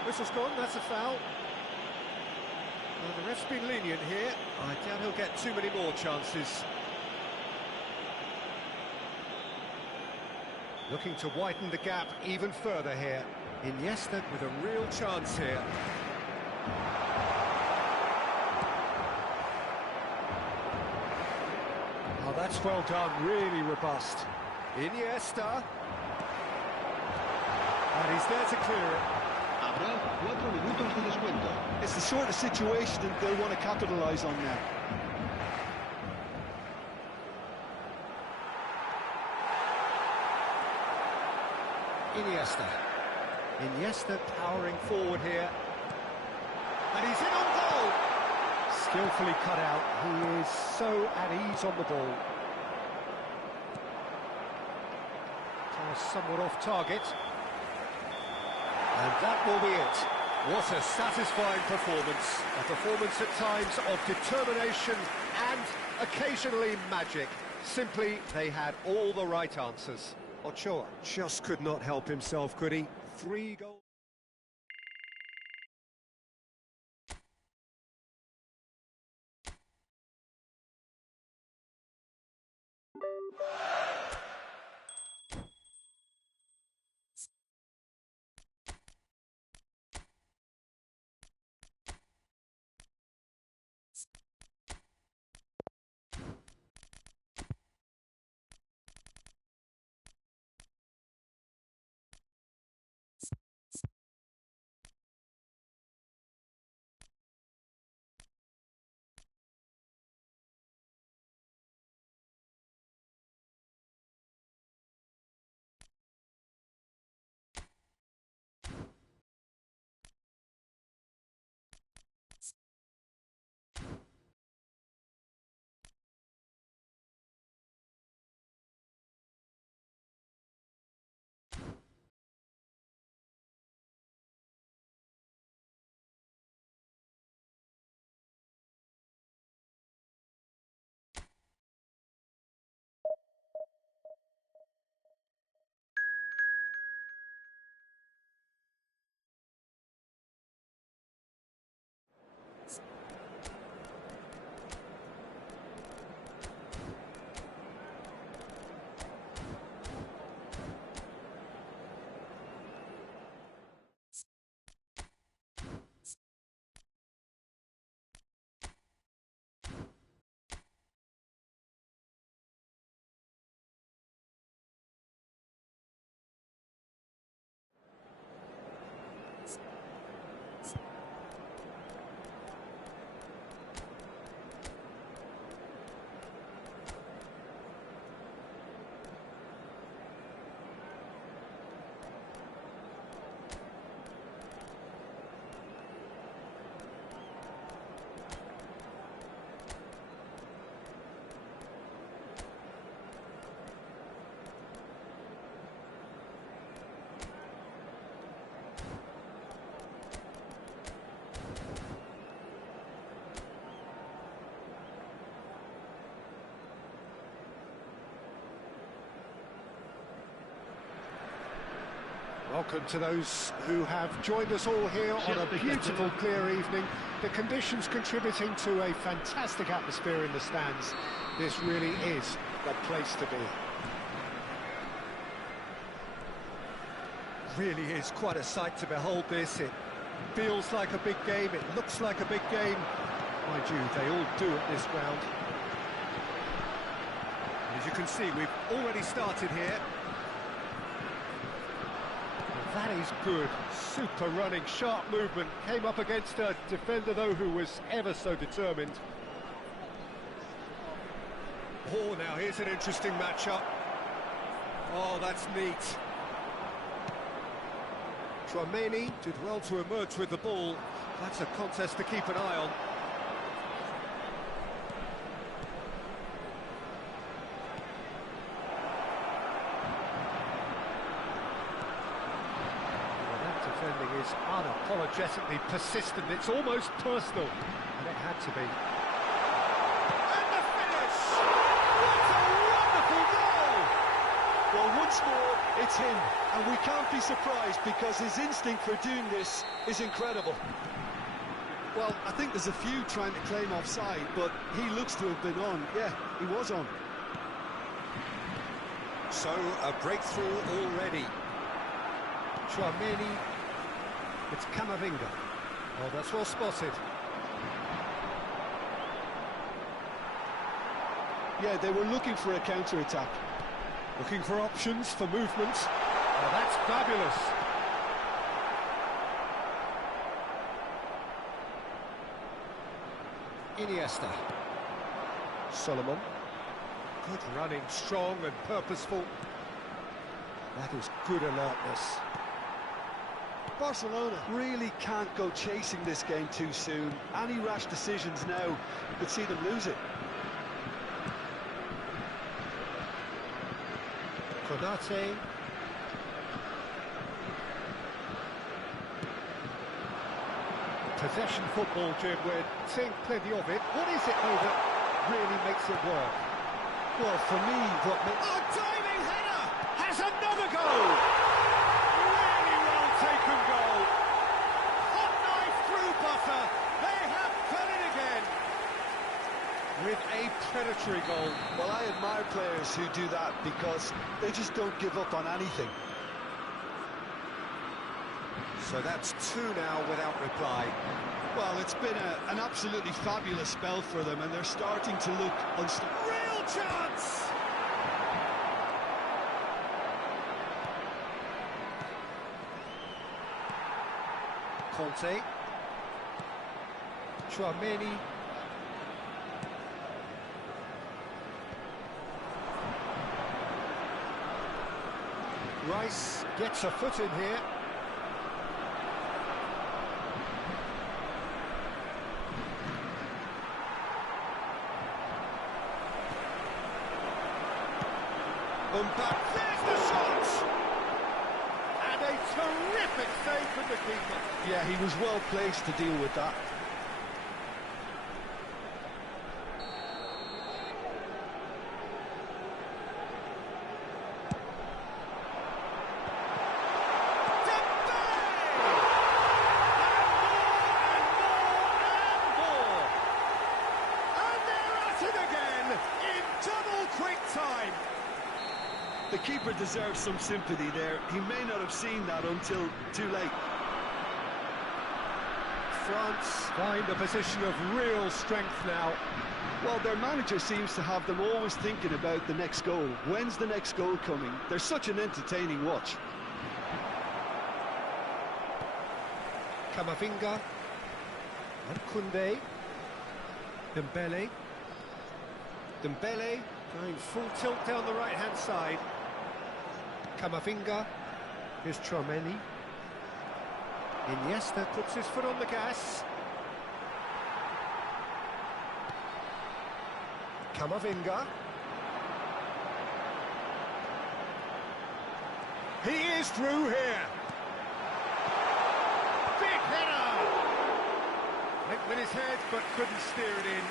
Whistle's gone, that's a foul. Well, the ref's been lenient here. I doubt he'll get too many more chances. Looking to widen the gap even further here. Iniesta with a real chance here. Oh, that's well done, really robust. Iniesta. And he's there to clear it. Habrá 4 minutos de descuento. It's the sort of situation that they'll want to capitalise on now. Iniesta. Iniesta powering forward here. And he's in on goal! Skillfully cut out. He is so at ease on the ball. Pass somewhat off target. And that will be it. What a satisfying performance. A performance at times of determination and occasionally magic. Simply, they had all the right answers. Ochoa just could not help himself, could he? 3 goals. Welcome to those who have joined us all here on a beautiful, clear evening. The conditions contributing to a fantastic atmosphere in the stands. This really is the place to be. Really is quite a sight to behold this. It feels like a big game, it looks like a big game. Mind you, they all do at this ground. As you can see, we've already started here. Well, that is good. Super running, sharp movement. Came up against a defender, though, who was ever so determined. Oh, now here's an interesting matchup. Oh, that's neat. Tchouaméni did well to emerge with the ball. That's a contest to keep an eye on. Well, that defending is unapologetically persistent. It's almost personal, and it had to be. And the finish! What a wonderful goal! Well, once more, it's him, and we can't be surprised because his instinct for doing this is incredible. Well, I think there's a few trying to claim offside, but he looks to have been on. Yeah, he was on. So, a breakthrough already. Tchouaméni, it's Camavinga. Oh, that's well spotted. Yeah, they were looking for a counter-attack. Looking for options, for movement. Oh, that's fabulous. Iniesta. Solomon. Good running, strong and purposeful. That is good alertness. Barcelona really can't go chasing this game too soon. Any rash decisions now could see them lose it. Konate. Possession football, Jim, we're seeing plenty of it. What is it, though, that really makes it work? Well, for me, what makes... Oh, diving header! Has another goal! Really well taken goal. Hot knife through butter. They have done it again. With a predatory goal. Well, I admire players who do that because they just don't give up on anything. So that's two now without reply. Well, it's been an absolutely fabulous spell for them, and they're starting to look unstoppable. Real chance! Conte. Tchouaméni. Rice gets a foot in here. Mbappe, there's the shot! And a terrific save from the keeper. Yeah, he was well placed to deal with that. The keeper deserves some sympathy there. He may not have seen that until too late. France find a position of real strength now. Well, their manager seems to have them always thinking about the next goal. When's the next goal coming? They're such an entertaining watch. Camavinga. And Koundé. Dembele. Dembele going full tilt down the right-hand side. Camavinga. Here's Tchouaméni. Iniesta puts his foot on the gas. Camavinga. He is through here. Big header! Went with his head, but couldn't steer it in.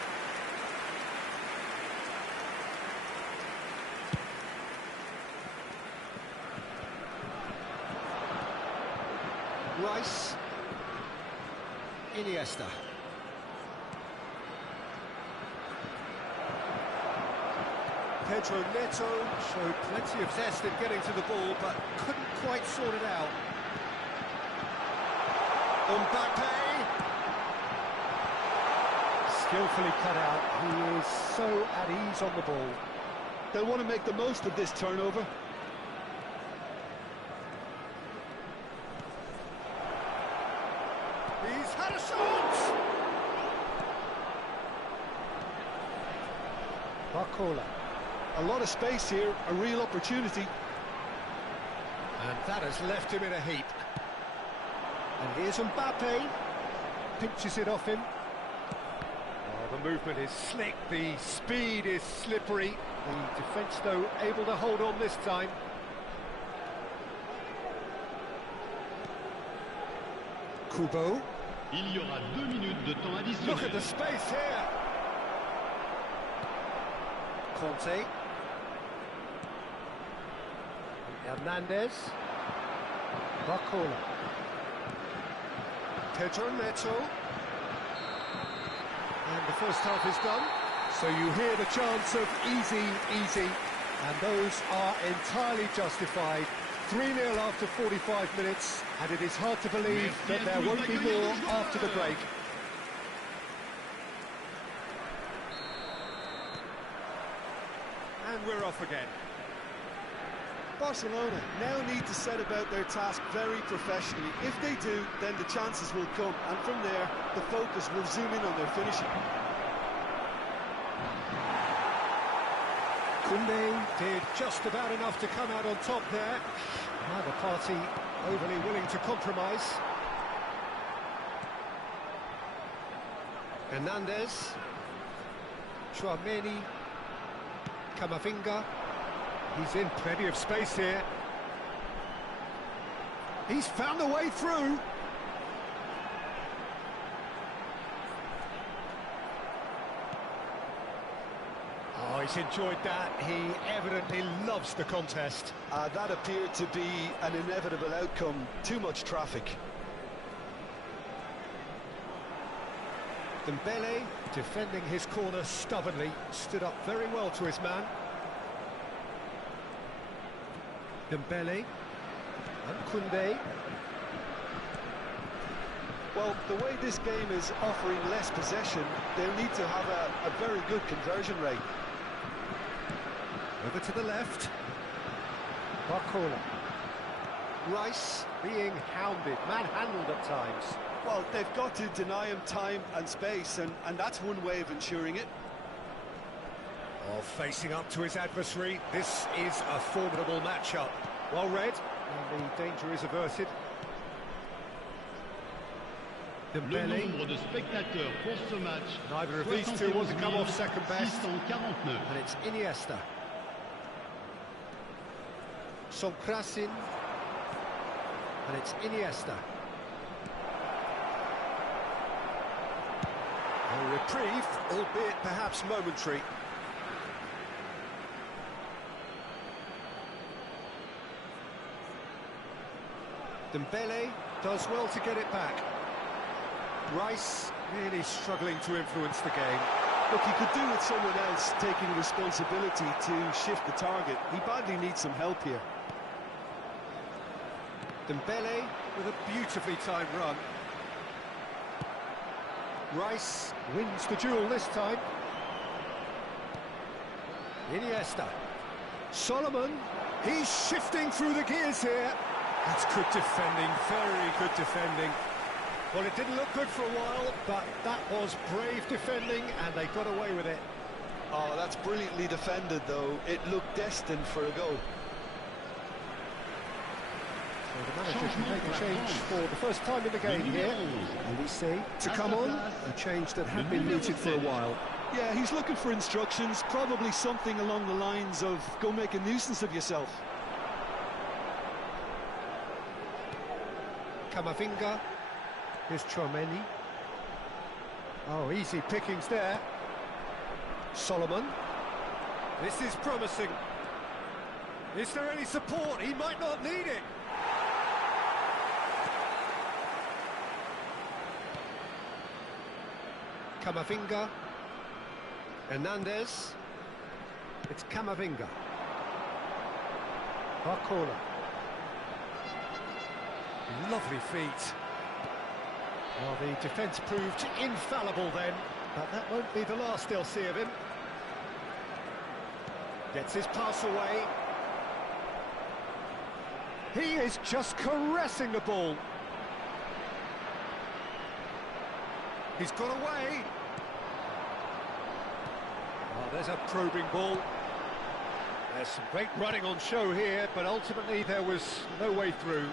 Rice. Iniesta. Pedro Neto showed plenty of zest in getting to the ball, but couldn't quite sort it out. Mbappe. Skillfully cut out. He is so at ease on the ball. They'll want to make the most of this turnover. He's had a shot! Barcola. A lot of space here, a real opportunity. And that has left him in a heap. And here's Mbappe. Pinches it off him. Oh, the movement is slick, the speed is slippery. The defence, though, able to hold on this time. Kubo. Il y aura 2 minutes de temps additionnel. Look at the space here. Conte. Hernandez. Barcola. Pedro Neto. And the first half is done. So you hear the chants of easy, easy, and those are entirely justified. 3-0 after 45 minutes, and it is hard to believe that there won't be more after the break. And we're off again. Barcelona now need to set about their task very professionally. If they do, then the chances will come, and from there, the focus will zoom in on their finishing. Koundé did just about enough to come out on top there. Neither party overly willing to compromise. Hernandez. Chouameni. Camavinga. He's in plenty of space here. He's found a way through. Oh, he's enjoyed that. He evidently loves the contest. That appeared to be an inevitable outcome. Too much traffic. Dembele, defending his corner stubbornly, stood up very well to his man. Dembele and Koundé. Well, the way this game is offering less possession, they'll need to have a very good conversion rate. Over to the left. Barcola. Rice being hounded, manhandled at times. Well, they've got to deny him time and space, and that's one way of ensuring it. Oh, facing up to his adversary, this is a formidable matchup. Well read, and the danger is averted. Le Dembele. nombre de spectateurs pour ce match. Neither of these two want to come off second best. 649. And it's Iniesta. Sonkrasin. And it's Iniesta. A reprieve, albeit perhaps momentary. Dembele does well to get it back. Rice really struggling to influence the game. Look, he could do with someone else taking responsibility to shift the target. He badly needs some help here. Dembele with a beautifully timed run. Rice wins the duel this time. Iniesta. Solomon, he's shifting through the gears here. That's good defending, very good defending. Well, it didn't look good for a while, but that was brave defending, and they got away with it. Oh, that's brilliantly defended, though. It looked destined for a goal. So the manager can make a change for the first time in the game here. And we see to come on, a change that had been mooted for a while. Yeah, he's looking for instructions, probably something along the lines of, go make a nuisance of yourself. Camavinga. Here's Chouameni. Oh, easy pickings there. Solomon. This is promising. Is there any support? He might not need it. Camavinga. Hernandez. It's Camavinga. Barcola. Lovely feet. Well, the defence proved infallible then, but that won't be the last they'll see of him. Gets his pass away. He is just caressing the ball. He's got away. Oh, there's a probing ball. There's some great running on show here, but ultimately there was no way through.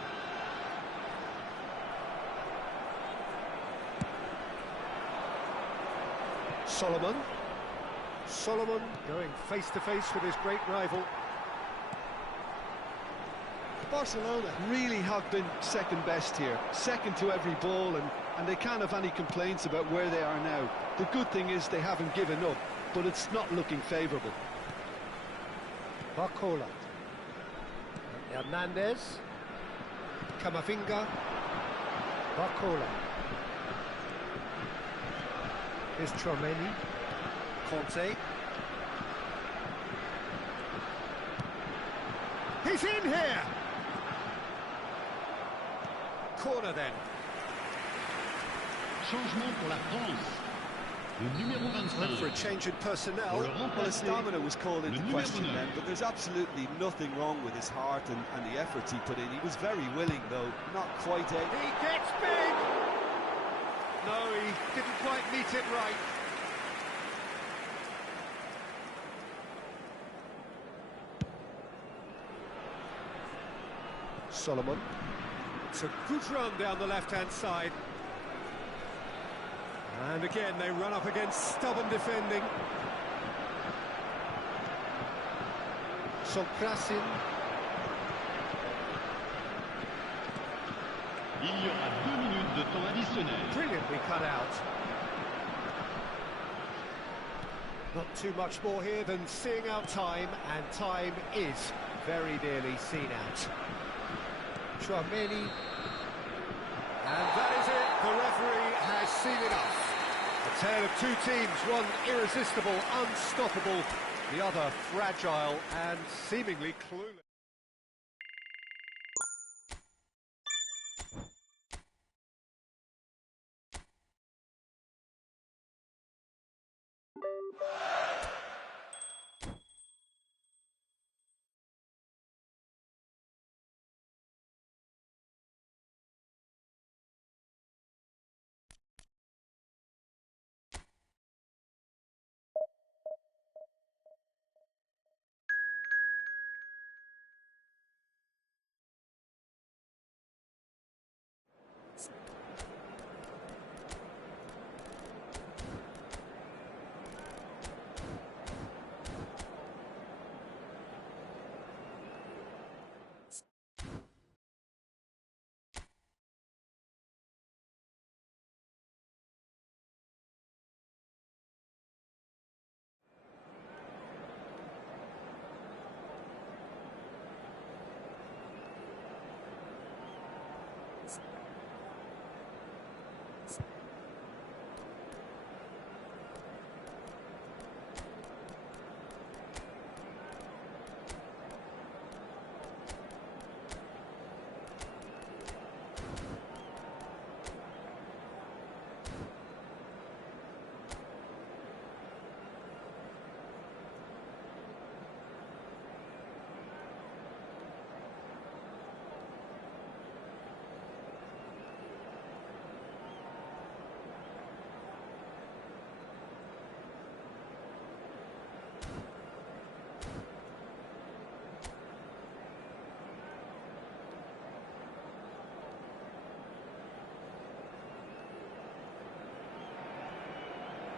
Solomon going face-to-face with his great rival. Barcelona really have been second best here, second to every ball, and they can't have any complaints about where they are now. The good thing is they haven't given up, but it's not looking favourable. Barcola. Hernandez. Camavinga. Barcola. Here's Tchouaméni. Conte. He's in here! Corner then. Changement pour la France. Le numéro 25. For a change in personnel. Well, his stamina was called into question then, but there's absolutely nothing wrong with his heart and the efforts he put in. He was very willing, though, not quite a... He gets big! No, he didn't quite meet it right. Solomon. It's a good run down the left-hand side. And again, they run up against stubborn defending. Sokrasin. Il y aura 2 minutes de temps additionnel. Brilliantly cut out. Not too much more here than seeing out time, and time is very nearly seen out. Tchouaméni. And that is it. The referee has seen enough. A tale of two teams, one irresistible, unstoppable, the other fragile and seemingly clueless.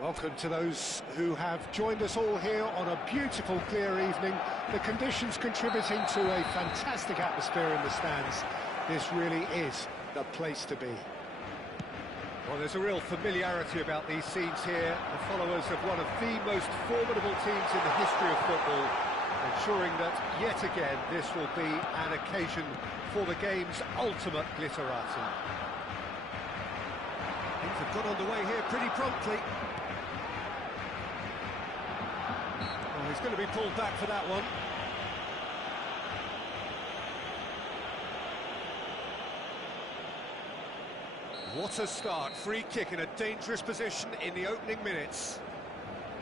Welcome to those who have joined us all here on a beautiful, clear evening. The conditions contributing to a fantastic atmosphere in the stands. This really is the place to be. Well, there's a real familiarity about these scenes here. The followers of one of the most formidable teams in the history of football, ensuring that, yet again, this will be an occasion for the game's ultimate glitterati. Things have got underway here pretty promptly. Oh, he's going to be pulled back for that one. What a start. Free kick in a dangerous position in the opening minutes.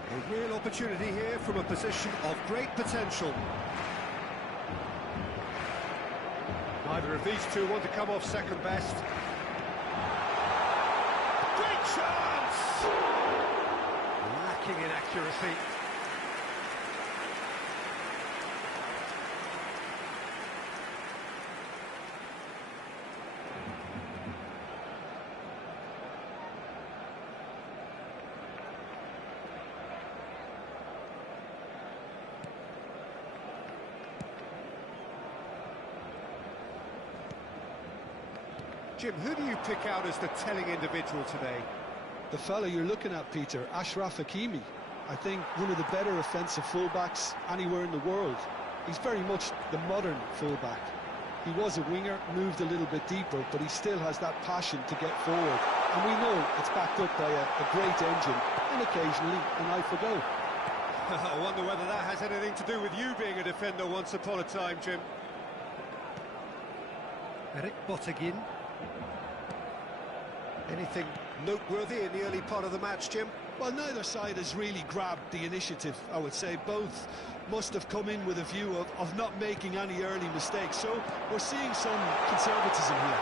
A real opportunity here from a position of great potential. Neither of these two want to come off second best. Great chance! Lacking in accuracy. Jim, who do you pick out as the telling individual today? The fella you're looking at, Peter, Achraf Hakimi. I think one of the better offensive fullbacks anywhere in the world. He's very much the modern fullback. He was a winger, moved a little bit deeper, but he still has that passion to get forward. And we know it's backed up by a great engine, and occasionally an eye for goal. I wonder whether that has anything to do with you being a defender once upon a time, Jim. Eric Bottegin. Anything noteworthy in the early part of the match, Jim? Well, neither side has really grabbed the initiative, I would say. Both must have come in with a view of not making any early mistakes. So we're seeing some conservatism here.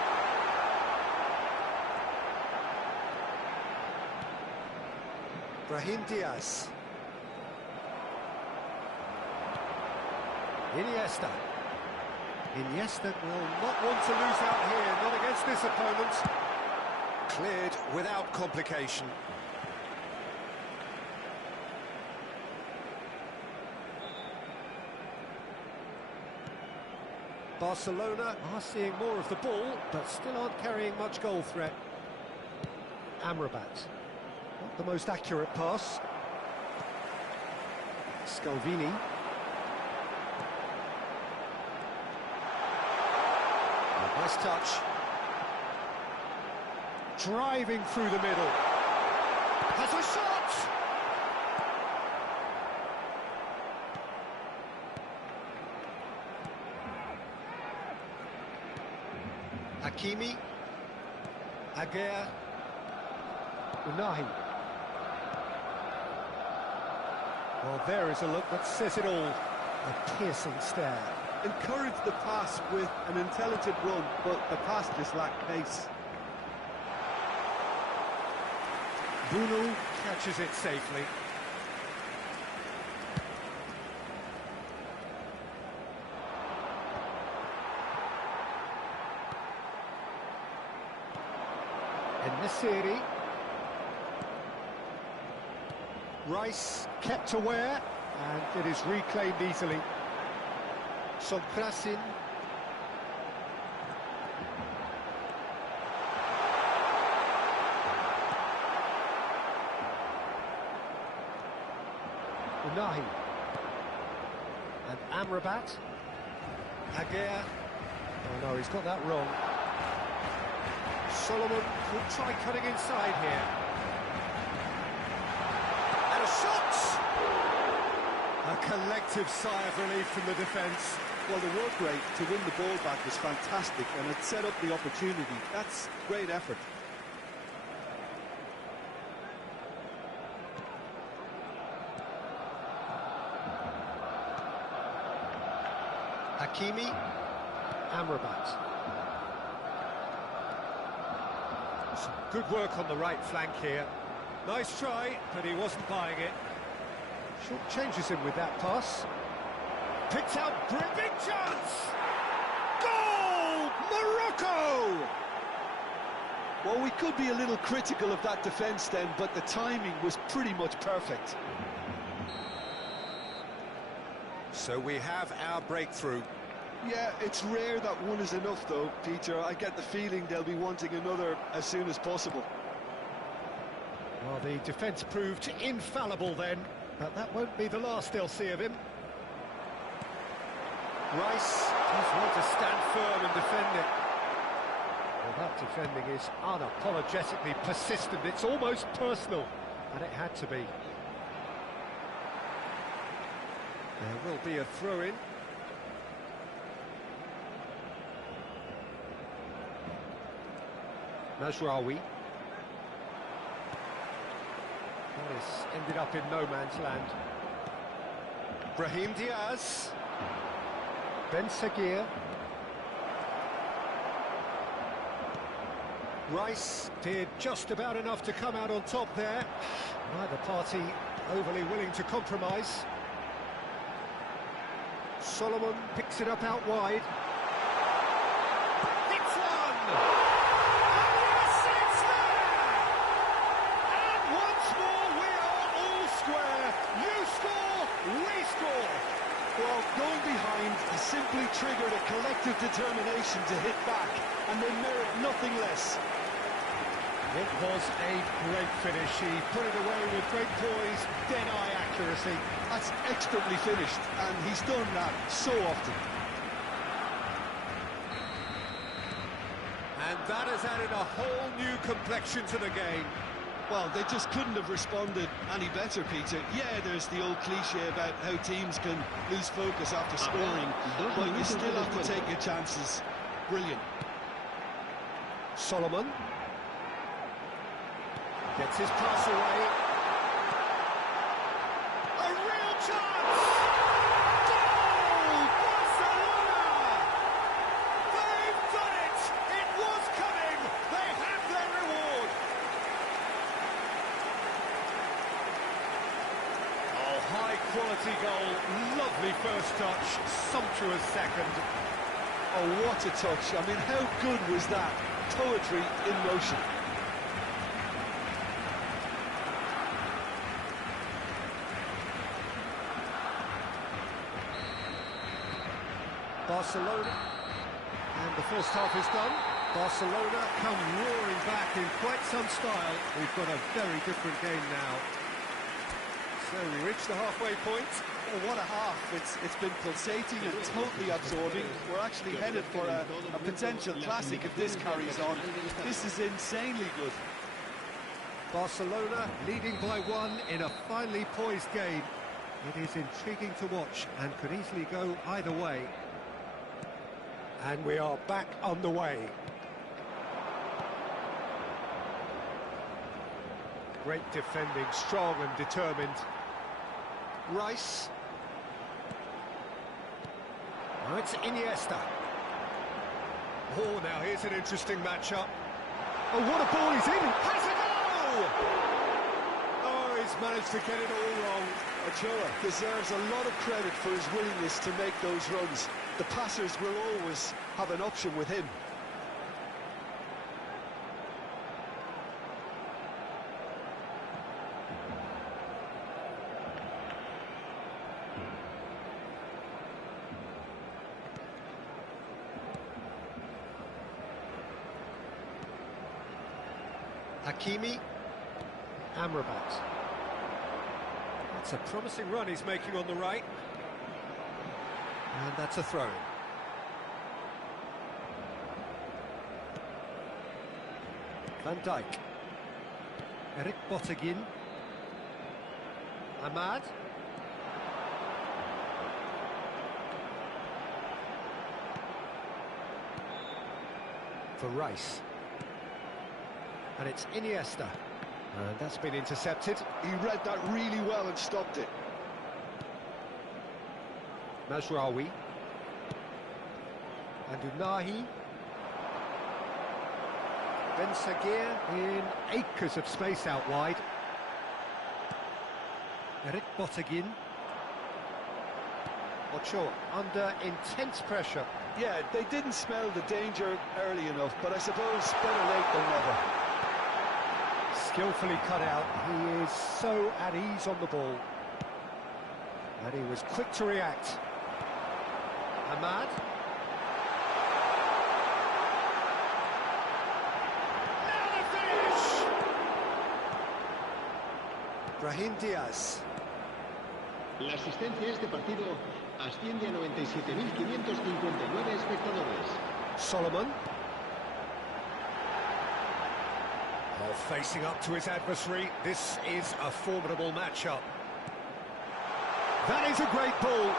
Brahim Diaz. Iniesta. Iniesta will not want to lose out here, not against this opponent. Cleared without complication. Barcelona are seeing more of the ball, but still aren't carrying much goal threat. Amrabat. Not the most accurate pass. Scalvini. Nice touch. Driving through the middle. Has a shot! Hakimi. Agüero. Unahi. Well, there is a look that says it all. A piercing stare. Encouraged the pass with an intelligent run, but the pass just lacked pace. Bunu catches it safely. En-Nesyri. Rice kept aware, and it is reclaimed easily. Sonkrasin. Unahi. And Amrabat. Agüero. Oh no, he's got that wrong. Solomon could try cutting inside here. And a shot! A collective sigh of relief from the defence. Well, the work rate to win the ball back was fantastic, and it set up the opportunity. That's great effort. Hakimi, Amrabat. Some good work on the right flank here. Nice try, but he wasn't buying it. Short changes him with that pass. Picked out, big chance! Goal! Morocco! Well, we could be a little critical of that defence then, but the timing was pretty much perfect. So we have our breakthrough. Yeah, it's rare that one is enough though, Peter. I get the feeling they'll be wanting another as soon as possible. Well, the defence proved infallible then, but that won't be the last they'll see of him. Rice does want to stand firm and defend it. Well, that defending is unapologetically persistent. It's almost personal, and it had to be. There will be a throw-in. Mazraoui. This ended up in no man's land. Brahim Diaz. Ben Seguir. Rice did just about enough to come out on top there. Neither party overly willing to compromise. Solomon picks it up out wide. It's one! And yes, it's there! And once more we are all square. You score, we score. Well, going behind, he simply triggered a collective determination to hit back, and they merit nothing less. It was a great finish. He put it away with great poise, dead-eye accuracy. That's expertly finished, and he's done that so often. And that has added a whole new complexion to the game. Well, they just couldn't have responded any better, Peter. Yeah, there's the old cliche about how teams can lose focus after scoring, but you still have to take your chances. Brilliant. Solomon gets his pass away. A real chance! Goal! Barcelona! They've done it! It was coming! They have their reward! Oh, high-quality goal. Lovely first touch. Sumptuous second. Oh, what a touch. I mean, how good was that? Poetry in motion. Barcelona, and the first half is done. Barcelona come roaring back in quite some style. We've got a very different game now. So we reach the halfway point. Oh, what a half. It's been pulsating and totally absorbing. We're actually headed for a potential classic if this carries on. This is insanely good. Barcelona leading by one in a finely poised game. It is intriguing to watch and could easily go either way. And we are back on the way. Great defending, strong and determined. Rice. Now it's Iniesta. Oh, now here's an interesting matchup. Oh, what a ball he's in! Has a goal! Oh, he's managed to get it all wrong. Ochoa deserves a lot of credit for his willingness to make those runs. The passers will always have an option with him. Hakimi, Amrabat. That's a promising run he's making on the right. And that's a throw-in. Van Dijk. Eric Botteghin. Ahmad. For Rice. And it's Iniesta. And that's been intercepted. He read that really well and stopped it. Mazraoui. And Unahi. Ben Seguir in acres of space out wide. Eric Botteghin. Ochoa under intense pressure. Yeah, they didn't smell the danger early enough, but I suppose better late than never. Skillfully cut out. He is so at ease on the ball. And he was quick to react. Ahmad. Now the finish! Brahim Diaz. La asistencia a este partido asciende a 97.559 espectadores. Solomon. Well, facing up to his adversary, this is a formidable matchup. That is a great ball.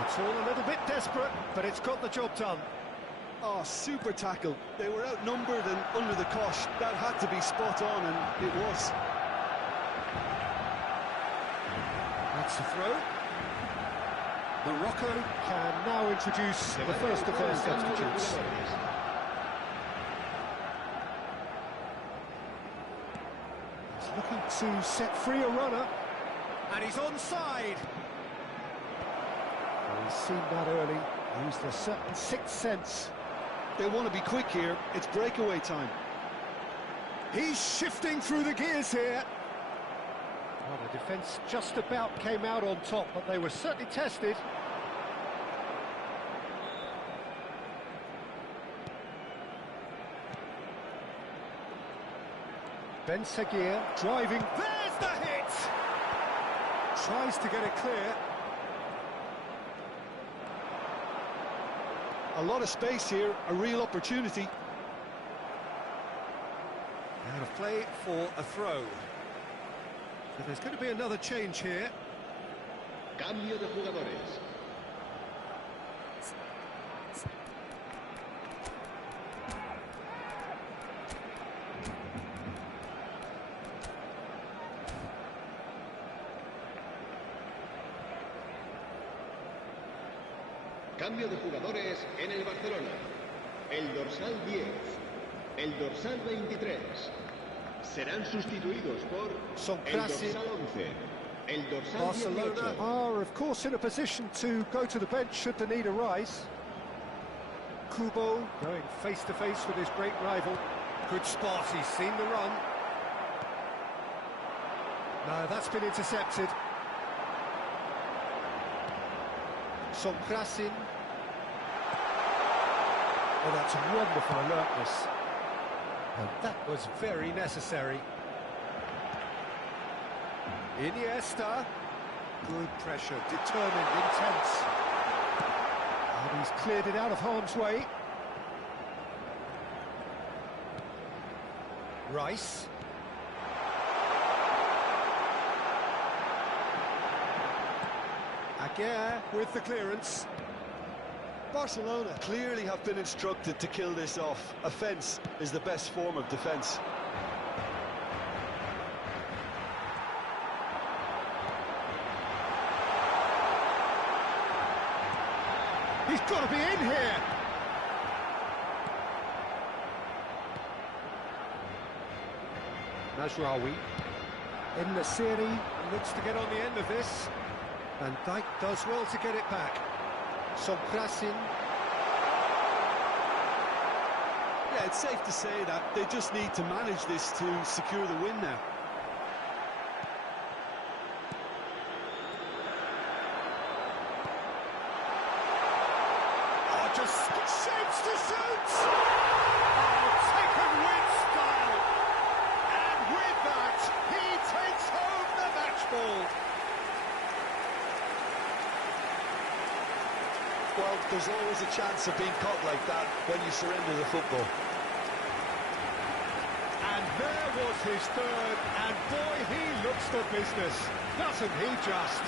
It's all a little bit desperate, but it's got the job done. Oh, super tackle. They were outnumbered and under the cosh. That had to be spot on, and it was. That's the throw. Morocco can now introduce the first of their substitutes. He's looking to set free a runner. And he's onside. Well, he's seen that early, used a certain sixth sense. They want to be quick here. It's breakaway time. He's shifting through the gears here. Well, the defence just about came out on top, but they were certainly tested. Ben Seguir driving. There's the hit! Tries to get it clear. A lot of space here, a real opportunity. Out of play for a throw. But there's going to be another change here. Cambio de jugadores. Cambio de jugadores en el Barcelona. El dorsal 10, el dorsal 23. Serán sustituidos por el dorsal 11, el dorsal Barcelona 18. are, of course, in a position to go to the bench should the need arise. Kubo going face-to-face with his great rival. Good spot, he's seen the run. No, that's been intercepted. Sonkrasin. Oh, that's wonderful alertness. And that was very necessary. Iniesta. Good pressure, determined, intense. And he's cleared it out of harm's way. Rice. Aguirre with the clearance. Barcelona clearly have been instructed to kill this off. Offence is the best form of defence. He's got to be in here. Mazraoui. In the series, looks to get on the end of this. Van Dijk does well to get it back. Sonkrasin. Yeah, it's safe to say that they just need to manage this to secure the win now. Oh, just shapes to shoot! Oh, taken with style! And with that, he takes home the match ball! Well, there's always a chance of being caught like that when you surrender the football. And there was his third, and boy, he looks for business, doesn't he just?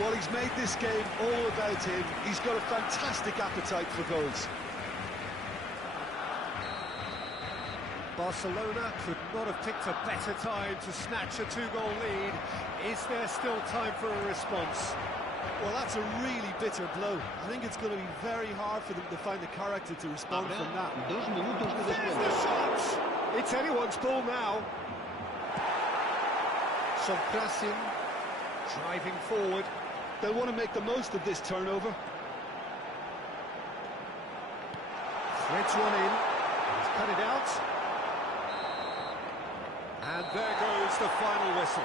Well, he's made this game all about him. He's got a fantastic appetite for goals. Barcelona could not have picked a better time to snatch a two-goal lead. Is there still time for a response? Well, that's a really bitter blow. I think it's going to be very hard for them to find the character to respond from that. Dos minutos de There's descuento. the shot! It's anyone's ball now. Sonkrasin Driving forward. They'll want to make the most of this turnover. threads one in. He's cut it out. And there goes the final whistle.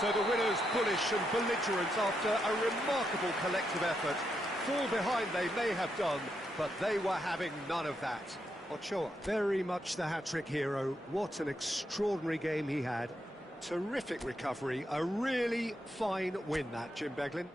So the winners bullish and belligerent after a remarkable collective effort. Fall behind they may have done, but they were having none of that. Ochoa, very much the hat-trick hero. What an extraordinary game he had. Terrific recovery, a really fine win that, Jim Beglin.